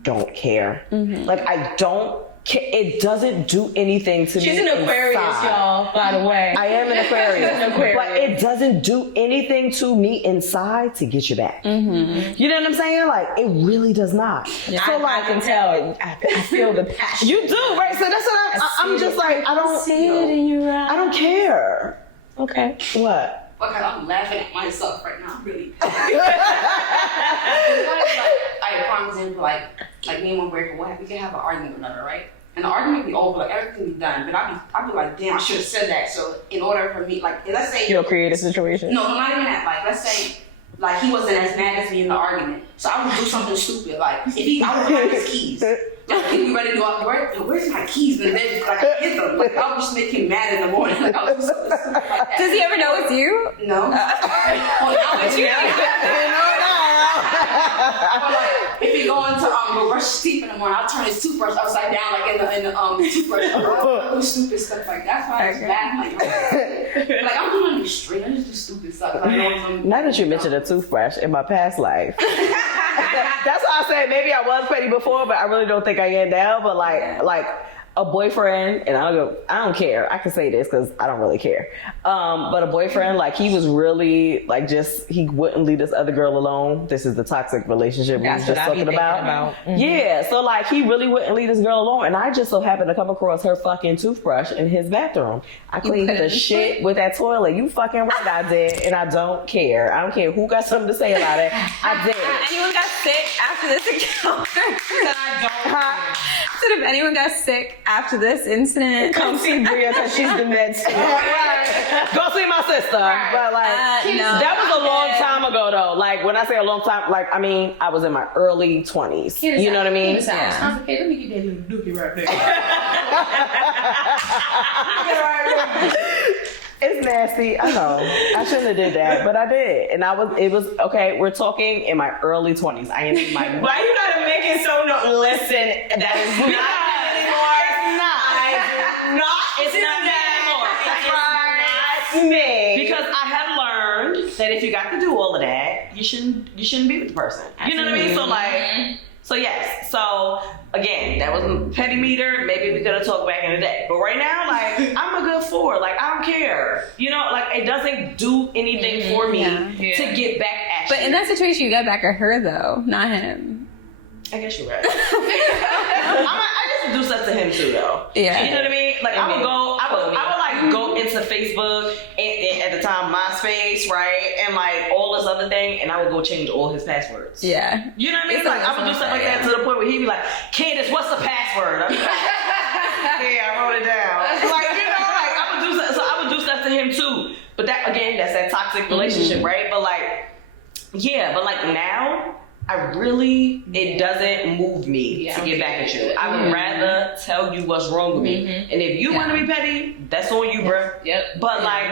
don't care. Like, I don't. It doesn't do anything to me. She's an Aquarius, y'all, by the way. I am an Aquarius. She's an Aquarius. But it doesn't do anything to me inside to get you back. You know what I'm saying? Like, it really does not. Yeah, so, I can tell. I feel the passion. You do, right? So that's what I'm just like, I don't see it in your eyes. I don't care. Okay. What? Okay, I'm laughing at myself right now, really. Like, for example, like me and my boyfriend, we can have an argument with another, right? And the argument be over, like everything be done. But I'd be like, damn, I should have said that. So in order for me, like, let's say You'll create a situation. No, not even that. Like, let's say, like he wasn't as mad as me in the argument, so I would do something stupid. Like, I would have his keys. Like, he be ready to go out to work. Where's my keys? And then, like, I hit them. Like, I would just make him mad in the morning. Like, I would do something stupid like that. Does he ever know it's you? No. Well, now it's you. But like, if he going to go brush his teeth in the morning, I'll turn his toothbrush upside down, like in the toothbrush. I'll do stupid stuff like that. That's why I just laugh. Like I'm doing these straight. I just do stupid stuff. Like, Now that you mentioned a toothbrush in my past life, that's why I said maybe I was petty before, but I really don't think I am now. But like a boyfriend, and I don't care. I can say this because I don't really care. But a boyfriend, like he was really like he wouldn't leave this other girl alone. This is the toxic relationship we were just talking about. Yeah, so like he really wouldn't leave this girl alone, and I just so happened to come across her fucking toothbrush in his bathroom. I cleaned the shit with that toilet. You fucking right, I did, and I don't care. I don't care who got something to say about it. I did. Anyone got sick after this encounter? So if anyone got sick after this incident, Come see Bria because she's the meds. Go see my sister. Right. But like, that was a long time ago though. Like when I say a long time, like I mean I was in my early 20s. You know what I mean? Yeah. Okay, let me get that little dookie right there. It's nasty. I know. I shouldn't have did that, but I did. And it was, okay, we're talking in my early 20s. I ain't in my... Why you gotta make it so listen, that is not anymore. It's not that anymore. It's not me. Because I have learned that if you got to do all of that, you shouldn't be with the person. You know what I mean? So like... So yes, so again, that was petty meter. Maybe we could have talked back in the day, but right now, like I'm a good 4. Like I don't care, you know. Like it doesn't do anything for me to get back at you. But in that situation, you got back at her though, not him. I guess you're right. I used to do stuff to him too, though. Yeah, you know what I mean. Like I would like go into Facebook and at the time MySpace, right, and like all this other thing, and I would go change all his passwords. Yeah, you know what I mean. Like I would do stuff like that to the point where he'd be like, "Candace, what's the password?" I'd be like, "Yeah, I wrote it down." Like you know, like I would do stuff to him too. But that again, that's that toxic relationship, right? But like, yeah, but like now. It doesn't move me to get back at you. I would rather tell you what's wrong with me. And if you want to be petty, that's on you, bro. Yep. But like,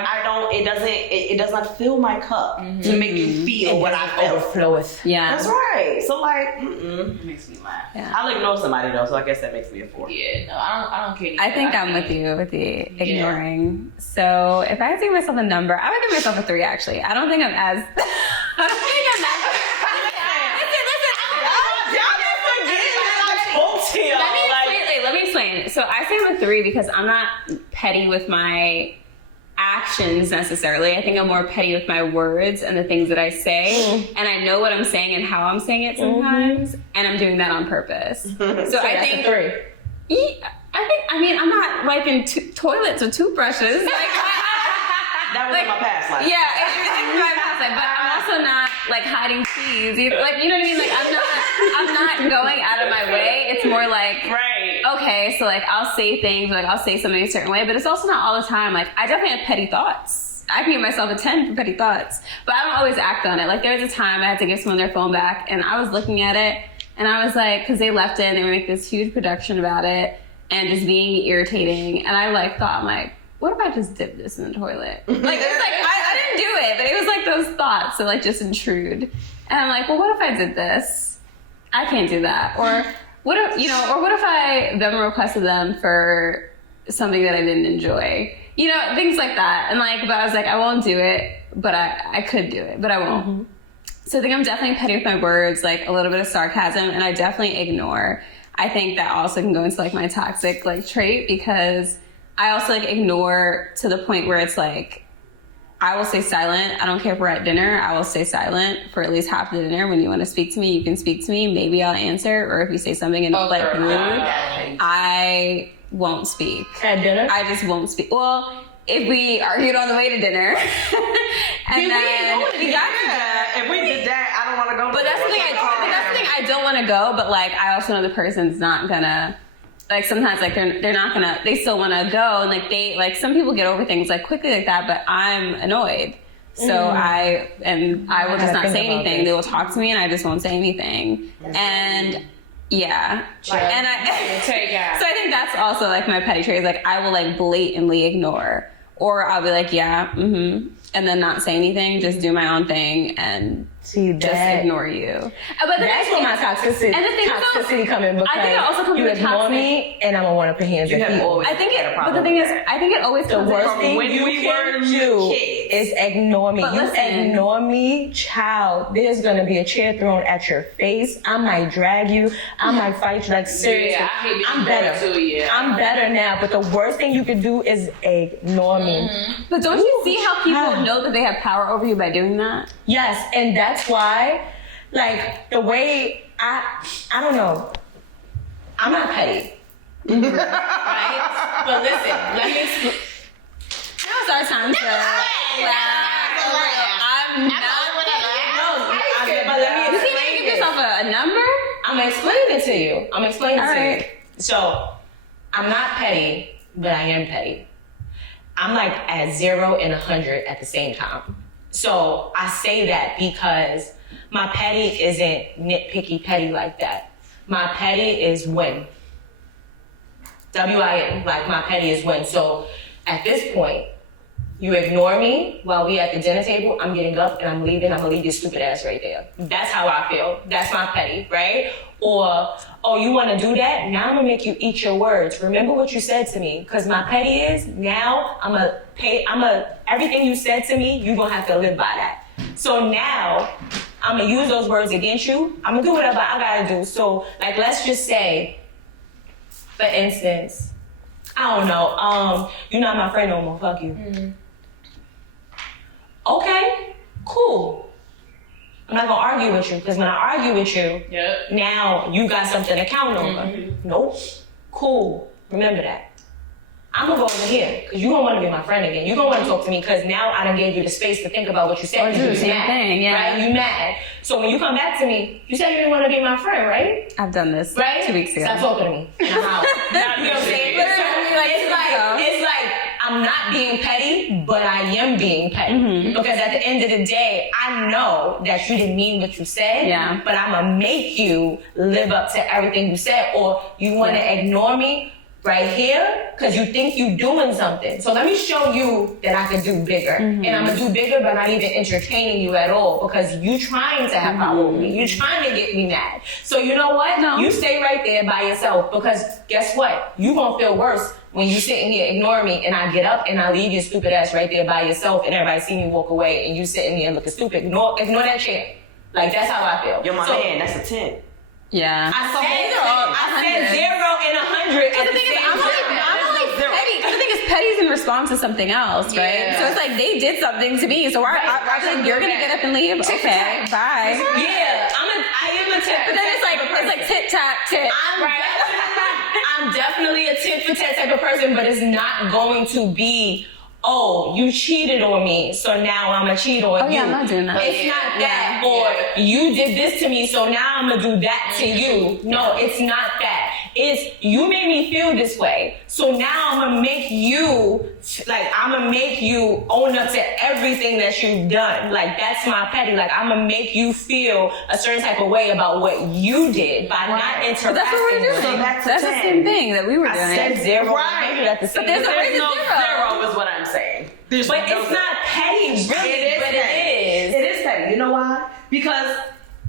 it does not fill my cup to make you feel what I felt. Overfloweth. Yeah. That's right. So like, It makes me laugh. Yeah. I'll ignore somebody though, so I guess that makes me a 4. Yeah, no, I don't care. I think I'm with you with the ignoring. So if I had to give myself a number, I would give myself a 3 actually. I don't think I'm as Let me explain. So I say I'm a 3 because I'm not petty with my actions necessarily. I think I'm more petty with my words and the things that I say. And I know what I'm saying and how I'm saying it sometimes. And I'm doing that on purpose. So I think... a 3. I mean, I'm not wiping toilets with toothbrushes. Like, that was in my past life. Yeah, it's in my past life. But I'm also not like hiding cheese. Like, you know what I mean? Like, I'm not going out of my way. It's more like, okay, so like I'll say things, like I'll say something a certain way, but it's also not all the time. Like I definitely have petty thoughts. I can give myself a 10 for petty thoughts, but I don't always act on it. Like there was a time I had to give someone their phone back and I was looking at it and I was like, cause they left it and they would make this huge production about it and just being irritating. And I like thought, I'm like, what if I just dip this in the toilet? Like it's like, I didn't do it, but it was like those thoughts that like just intrude. And I'm like, well, what if I did this? I can't do that. Or what if, or what if I then requested them for something that I didn't enjoy? You know, things like that. And like, but I was like, I won't do it, but I could do it, but I won't. So I think I'm definitely petty with my words, like a little bit of sarcasm, and I definitely ignore. I think that also can go into like my toxic like trait because I also like ignore to the point where it's like, I will stay silent. I don't care if we're at dinner. I will stay silent for at least half the dinner. When you want to speak to me, you can speak to me. Maybe I'll answer. Or if you say something in like rude, I won't speak. At dinner? I just won't speak. Well, if we argued on the way to dinner, and then we got to dinner. If we did that, I don't want to go. But that's the thing. I don't want to go. But like, I also know the person's not gonna. Like sometimes like they're not gonna, they still want to go, and like they like some people get over things like quickly like that, but I'm annoyed, so I will just not say anything. They will talk to me and I just won't say anything. And yeah, and so I think that's also like my petty trait is like I will like blatantly ignore, or I'll be like and then not say anything, just do my own thing and just ignore you. But that's where my toxicity come in, because I think it also comes you ignore me and I'm gonna want to put hands in people. I think but the thing is, I think it always comes the worst from thing you can do is ignore me. You ignore me, child, there's gonna be a chair thrown at your face. I might drag you. I might fight you. Like seriously, I'm better. I'm better now. But the worst thing you can do is ignore me. But don't you see how people know that they have power over you by doing that? Yes, and that's why, like, the way I don't know, I'm not petty. Right? But listen, let me explain. Now it's our time to I'm not petty. But let me explain. You can't give yourself a number? I'm gonna explain it to you. You. So, I'm not petty, but I am petty. I'm like at 0 and 100 at the same time. So I say that because my petty isn't nitpicky petty like that. My petty is win. WIN, like my petty is win. So at this point, you ignore me while we at the dinner table, I'm getting up and I'm leaving. I'm gonna leave your stupid ass right there. That's how I feel. That's my petty, right? Or, oh, you wanna do that? Now I'm gonna make you eat your words. Remember what you said to me. Cause my petty is, now everything you said to me, you're gonna have to live by that. So now, I'm gonna use those words against you. I'm gonna do whatever I gotta do. So, like, let's just say, for instance, I don't know, you're not my friend no more, fuck you. Mm-hmm. Okay, cool. I'm not gonna argue with you, because when I argue with you, now you got something to count on. Mm-hmm. Nope, cool, remember that. I'm gonna go over here, because you don't want to be my friend again. You don't want to talk to me, because now I done gave you the space to think about what you said. Or do the same thing, yeah. Right, you mad. So when you come back to me, you said you didn't want to be my friend, right? I've done this right? 2 weeks ago. Stop talking to me. And I'm out. You know what I'm saying? It's like, I'm not being petty, but I am being petty. Mm-hmm. Because at the end of the day, I know that you didn't mean what you said, but I'm going to make you live up to everything you said, or you want to ignore me right here because you think you're doing something. So let me show you that I can do bigger. Mm-hmm. And I'm going to do bigger by not even entertaining you at all, because you trying to have power over me. You're trying to get me mad. So you know what? No. You stay right there by yourself, because guess what? You're going to feel worse when you sitting here ignoring me and I get up and I leave your stupid ass right there by yourself and everybody see me walk away and you sitting there looking stupid. Ignore that chair. Like, that's how I feel. You're my man. That's a 10. Yeah. I said 0 and 100. But the thing is, I'm only petty. Because the thing is, petty's in response to something else, right? So it's like they did something to me. So why you're gonna get up and leave? Okay, bye. Yeah, I am a tit. But then it's like tit tat tit. I'm definitely a tit for tat type of person, but it's not going to be, oh, you cheated on me, so now I'm gonna cheat on you. Yeah, I'm not doing that. It's not that. Or you did this to me, so now I'm gonna do that to you. No, it's not that. It's, you made me feel this way, so now I'm gonna make you, own up to everything that you've done. Like, that's my petty. Like, I'm gonna make you feel a certain type of way about what you did by not interacting. But that's what we're doing. So that's the same thing that we were doing. I said 0. Right. That's the same. But there's no 0 is what I'm saying. But it's not petty, really, but it is. It is petty. You know why? Because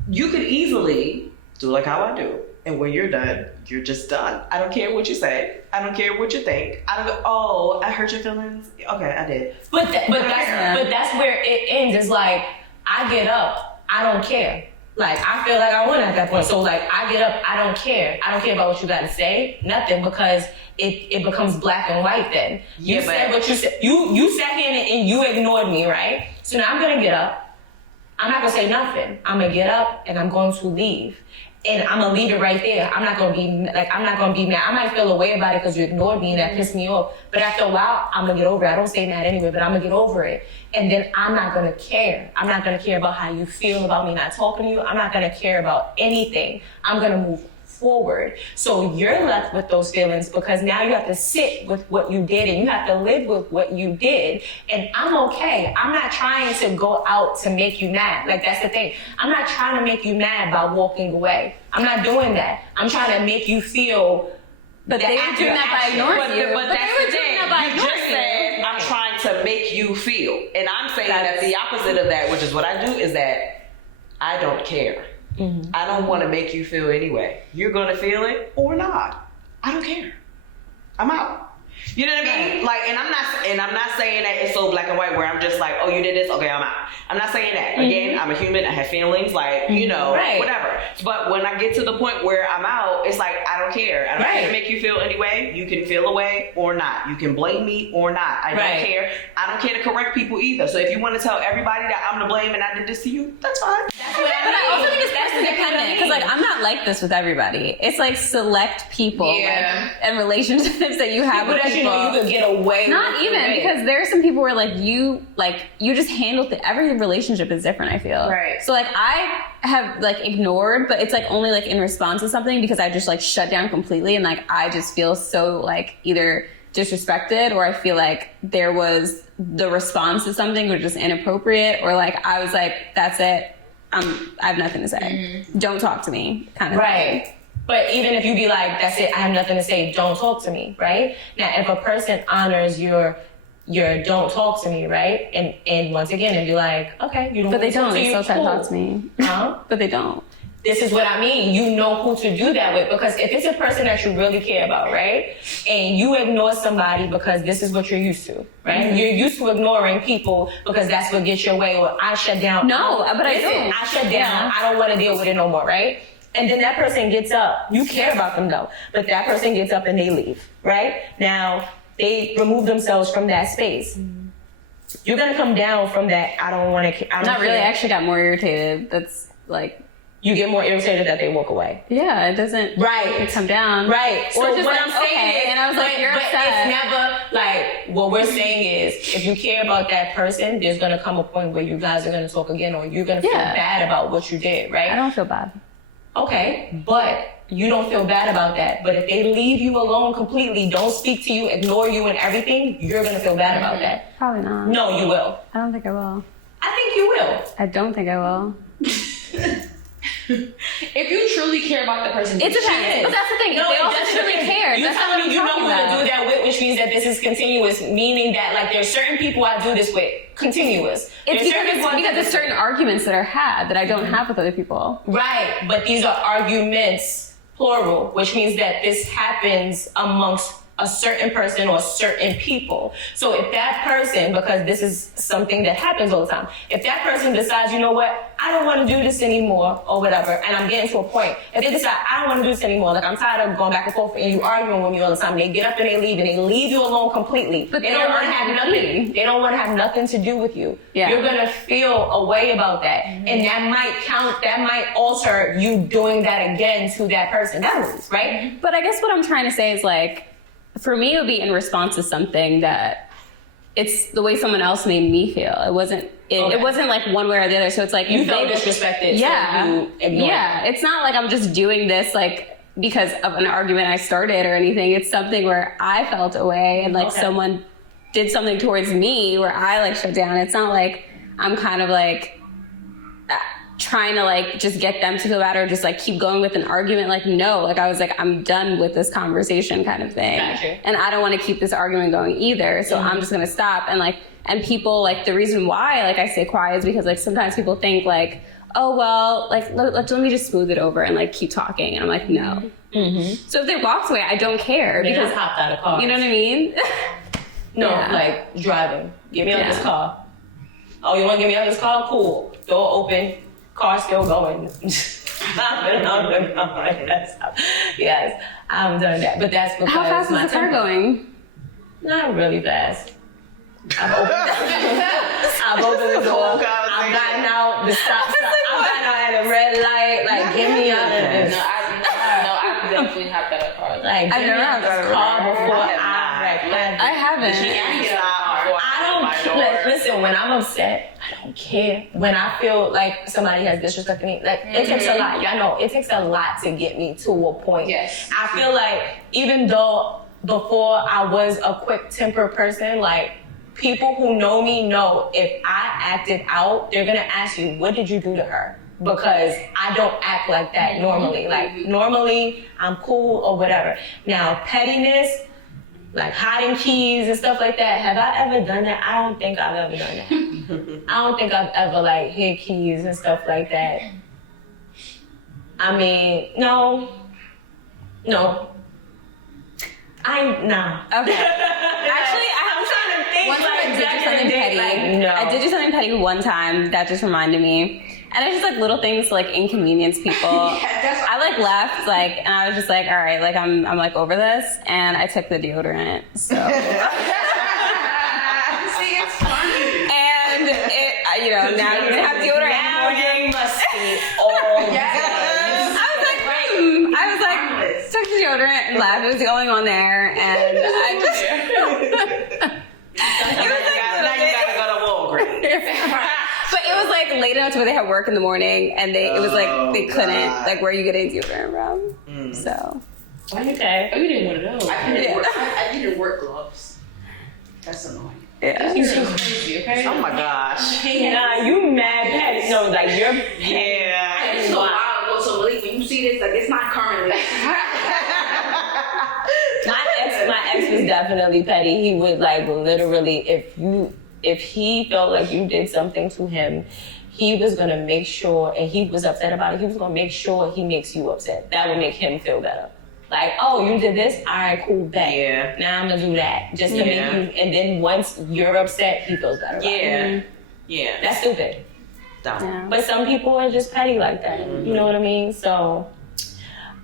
you could easily do like how I do. And when you're done, you're just done. I don't care what you say. I don't care what you think. I don't go, oh, I hurt your feelings. Okay, I did. But that's where it ends. It's like, I get up, I don't care. Like, I feel like I won at that point. So like, I get up, I don't care. I don't care about what you got to say, nothing, because it becomes black and white then. You said what you said. You sat here and you ignored me, right? So now I'm gonna get up. I'm not gonna say nothing. I'm gonna get up and I'm going to leave. And I'm gonna leave it right there. I'm not gonna be mad. I might feel a way about it because you ignored me and that pissed me off. But after a while, I'm gonna get over it. I don't stay mad anyway, but I'm gonna get over it. And then I'm not gonna care. I'm not gonna care about how you feel about me not talking to you. I'm not gonna care about anything. I'm gonna move forward. So you're left with those feelings because now you have to sit with what you did and you have to live with what you did. And I'm okay. I'm not trying to go out to make you mad. Like, that's the thing. I'm not trying to make you mad by walking away. I'm not doing that. I'm trying to make you feel. But they were doing that by ignoring you. But that's the thing. You just said, I'm trying to make you feel. And I'm saying that the opposite of that, which is what I do, is that I don't care. Mm-hmm. I don't want to make you feel anyway. You're going to feel it or not. I don't care. I'm out. You know what I mean? Like, and I'm not saying that it's so black and white where I'm just like, oh, you did this? Okay, I'm out. I'm not saying that. Mm-hmm. Again, I'm a human. I have feelings, like, you know, whatever. But when I get to the point where I'm out, it's like, I don't care. I don't care to make you feel anyway. You can feel away or not. You can blame me or not. I don't care. I don't care to correct people either. So if you want to tell everybody that I'm to blame and I did this to you, that's fine. That's what but I also think it's person dependent. Because, like, I'm not like this with everybody. It's like select people and relationships that you have with people. You know you could get away not even because there are some people where you just handle every relationship is different, I feel. Right. So like I have like ignored, but it's like only like in response to something because I just like shut down completely and like I just feel so like either disrespected or I feel like there was the response to something was just inappropriate or like I was like, that's it. I have nothing to say. Mm-hmm. Don't talk to me kind of thing. But even if you be like, that's it, I have nothing to say, don't talk to me, right? Now, if a person honors your your don't talk to me, right? And once again, and be like, okay, you don't. But they don't. They still try to cool. talk to me. Huh? But they don't. This is what I mean. You know who to do that with, because if it's a person that you really care about, right? And you ignore somebody because this is what you're used to, right? Mm-hmm. You're used to ignoring people because that's what gets your way, or I shut down. No, but I don't. I shut down. Yeah. I don't want to deal with it no more, right? And then that person gets up. You care about them though, but that person gets up and they leave, right? Now, they remove themselves from that space. Mm-hmm. You're going to come down from that. I don't want to. Not really. I actually got more irritated. That's like. You get more irritated that they walk away. Yeah, it doesn't come down. Right. So Or just what like, I'm saying okay, is, and I was like, you're but upset. It's never like, what we're saying is, if you care about that person, there's going to come a point where you guys are going to talk again, or you're going to feel bad about what you did, right? I don't feel bad. Okay, but you don't feel bad about that. But if they leave you alone completely, don't speak to you, ignore you and everything, you're going to feel bad about that. Probably not. No, you will. I don't think I will. I think you will. I don't think I will. If you truly care about the person, it depends. But that's the thing. No, they also truly care. You're telling me you know who to do that with, which means that this is continuous, meaning that like there's certain people I do this with. Continuous. It's because there's certain arguments that are had that I don't have with other people. Right, but these are arguments, plural, which means that this happens amongst a certain person or certain people. So if that person, because this is something that happens all the time, if that person decides, you know what, I don't want to do this anymore or whatever, and I'm getting to a point, if they decide, I don't want to do this anymore, like I'm tired of going back and forth and you arguing with me all the time, they get up and they leave you alone completely. But they don't want to have nothing. They don't want to have nothing to do with you. Yeah. You're going to feel a way about that. Mm-hmm. And that might alter you doing that again to that person. That's right? But I guess what I'm trying to say is like, for me, it would be in response to something that it's the way someone else made me feel. It wasn't like one way or the other. So it's like you felt disrespected. Yeah, so you ignored it. It's not like I'm just doing this like because of an argument I started or anything. It's something where I felt a way and like someone did something towards me where I like shut down. It's not like I'm kind of like trying to like just get them to feel bad or just like keep going with an argument. Like, no, like I was like, I'm done with this conversation kind of thing. Gotcha. And I don't want to keep this argument going either. So I'm just going to stop. And like, and people like the reason why like I stay quiet is because like sometimes people think like, oh, well, like let me just smooth it over and like keep talking. And I'm like, no. Mm-hmm. So if they walked away, I don't care because hopped out of car. You know what I mean? No, like driving. Get me out of this car. Oh, you want to get me out of this car? Cool. Door open. Car still going. Yes, I'm done that. But that's because how fast is the car going? Not really fast. I've opened the door. I've gotten out the stop sign. I've gotten out at a red light. Like, get me out of this. No, I've definitely hopped out of a car. Like, I've never hopped out of a car before. I haven't. Listen, when I'm upset, I don't care. When I feel like somebody has disrespected me, like it takes a lot. Y'all know it takes a lot to get me to a point. Yes. I feel like even though before I was a quick tempered person, like people who know me know if I acted out, they're gonna ask you, what did you do to her? Because I don't act like that normally. Like normally I'm cool or whatever. Now pettiness, like hiding keys and stuff like that. Have I ever done that? I don't think I've ever done that. I don't think I've ever like hid keys and stuff like that. I mean, no. No. Okay. Actually, I'm trying to think. One time I did do something petty. Like, no. I did do something petty one time that just reminded me. And it's just like little things to like inconvenience people. I like left like, and I was just like, all right, like I'm like over this, and I took the deodorant. So. See, it's funny. And it, you know, now you can have deodorant in the morning. Must be all I was like, took the deodorant and left. It was the only one there, and I just. It was like now you gotta go to Walgreens. But it was like late enough to where they had work in the morning, and it was like they couldn't like where are you getting deodorant from? So. Okay. Oh, you didn't want to know. I didn't work gloves. That's annoying. Yeah. You're so crazy, okay? Oh my gosh. Nah, you mad petty. No, like you're petty. I just know a while ago, so Malik, when you see this, like it's not currently. My ex Candace was definitely petty. He would like literally, if he felt like you did something to him, he was gonna make sure, and he was upset about it, he was gonna make sure he makes you upset. That would make him feel better. Like, oh, you did this? All right, cool, bet. Yeah. Now I'm gonna do that. Just to make you, and then once you're upset, he feels better about it. Yeah. That's stupid. Dumb. Yeah. But some people are just petty like that. You know what I mean? So,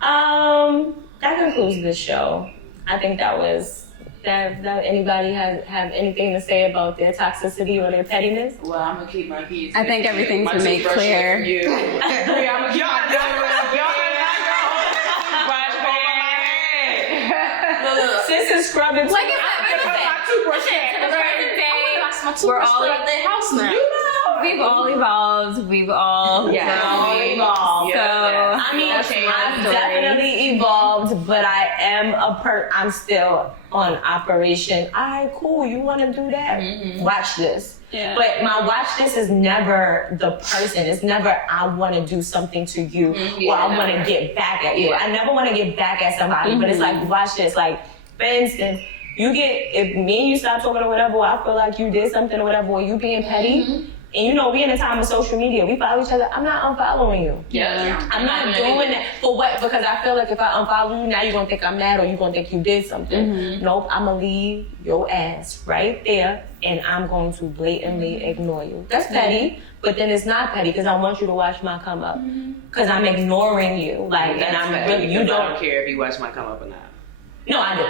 that concludes this show. I think that was that anybody have anything to say about their toxicity or their pettiness? Well, I'm gonna keep my keys. I think everything's been made clear. I'm gonna keep my Sis is scrubbing. Like we're all at the house now. we've all evolved. We've all evolved. So I mean, I've definitely evolved, but I am I'm still on operation. All right, cool. You want to do that? Watch this. Yeah. But my watch this is never the person. It's never I want to do something to you or I want to get back at you. I never want to get back at somebody, but it's like, watch this. Like, for instance, if me and you stop talking or whatever, or I feel like you did something or whatever, or you being petty, and you know, we in a time of social media, we follow each other, I'm not unfollowing you. Yeah. I'm not doing that. For what? Because I feel like if I unfollow you, now you're going to think I'm mad or you're going to think you did something. Nope, I'm going to leave your ass right there and I'm going to blatantly ignore you. That's petty, but then it's not petty because I want you to watch my come up. Because I'm ignoring you. Like, and I'm really, you I don't don't care if you watch my come up or not. No, I do.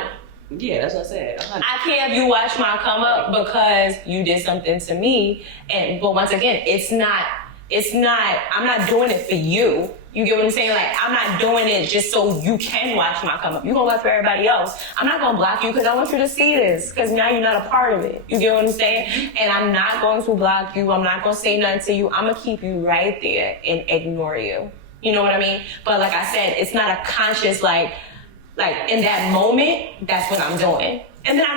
Yeah, that's what I said. I care if you watch my come up because you did something to me. But once again, I'm not doing it for you. You get what I'm saying? Like, I'm not doing it just so you can watch my come up. You're going to watch for everybody else. I'm not going to block you because I want you to see this because now you're not a part of it. You get what I'm saying? And I'm not going to block you. I'm not going to say nothing to you. I'm going to keep you right there and ignore you. You know what I mean? But like I said, it's not a conscious, like in that moment, that's what I'm doing. And then I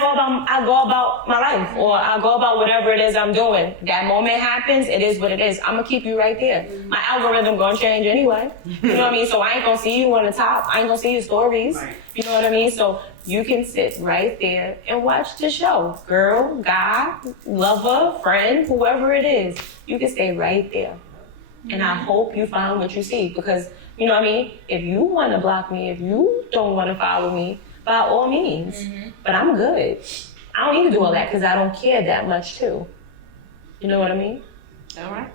go about my life, or I go about whatever it is I'm doing. That moment happens, it is what it is. I'm gonna keep you right there. My algorithm gonna change anyway. You know what I mean? So I ain't gonna see you on the top. I ain't gonna see your stories. Right. You know what I mean? So you can sit right there and watch the show. Girl, guy, lover, friend, whoever it is. You can stay right there. And I hope you find what you see because, you know what I mean? If you want to block me, if you don't want to follow me, by all means. But I'm good. I don't need to do all that because I don't care that much too. You know what I mean? All right.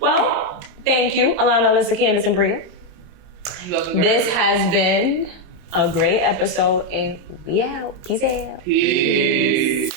Well, thank you, Alanna, Alyssa, Candace, and Bria. This has been a great episode and we out. Peace out. Peace.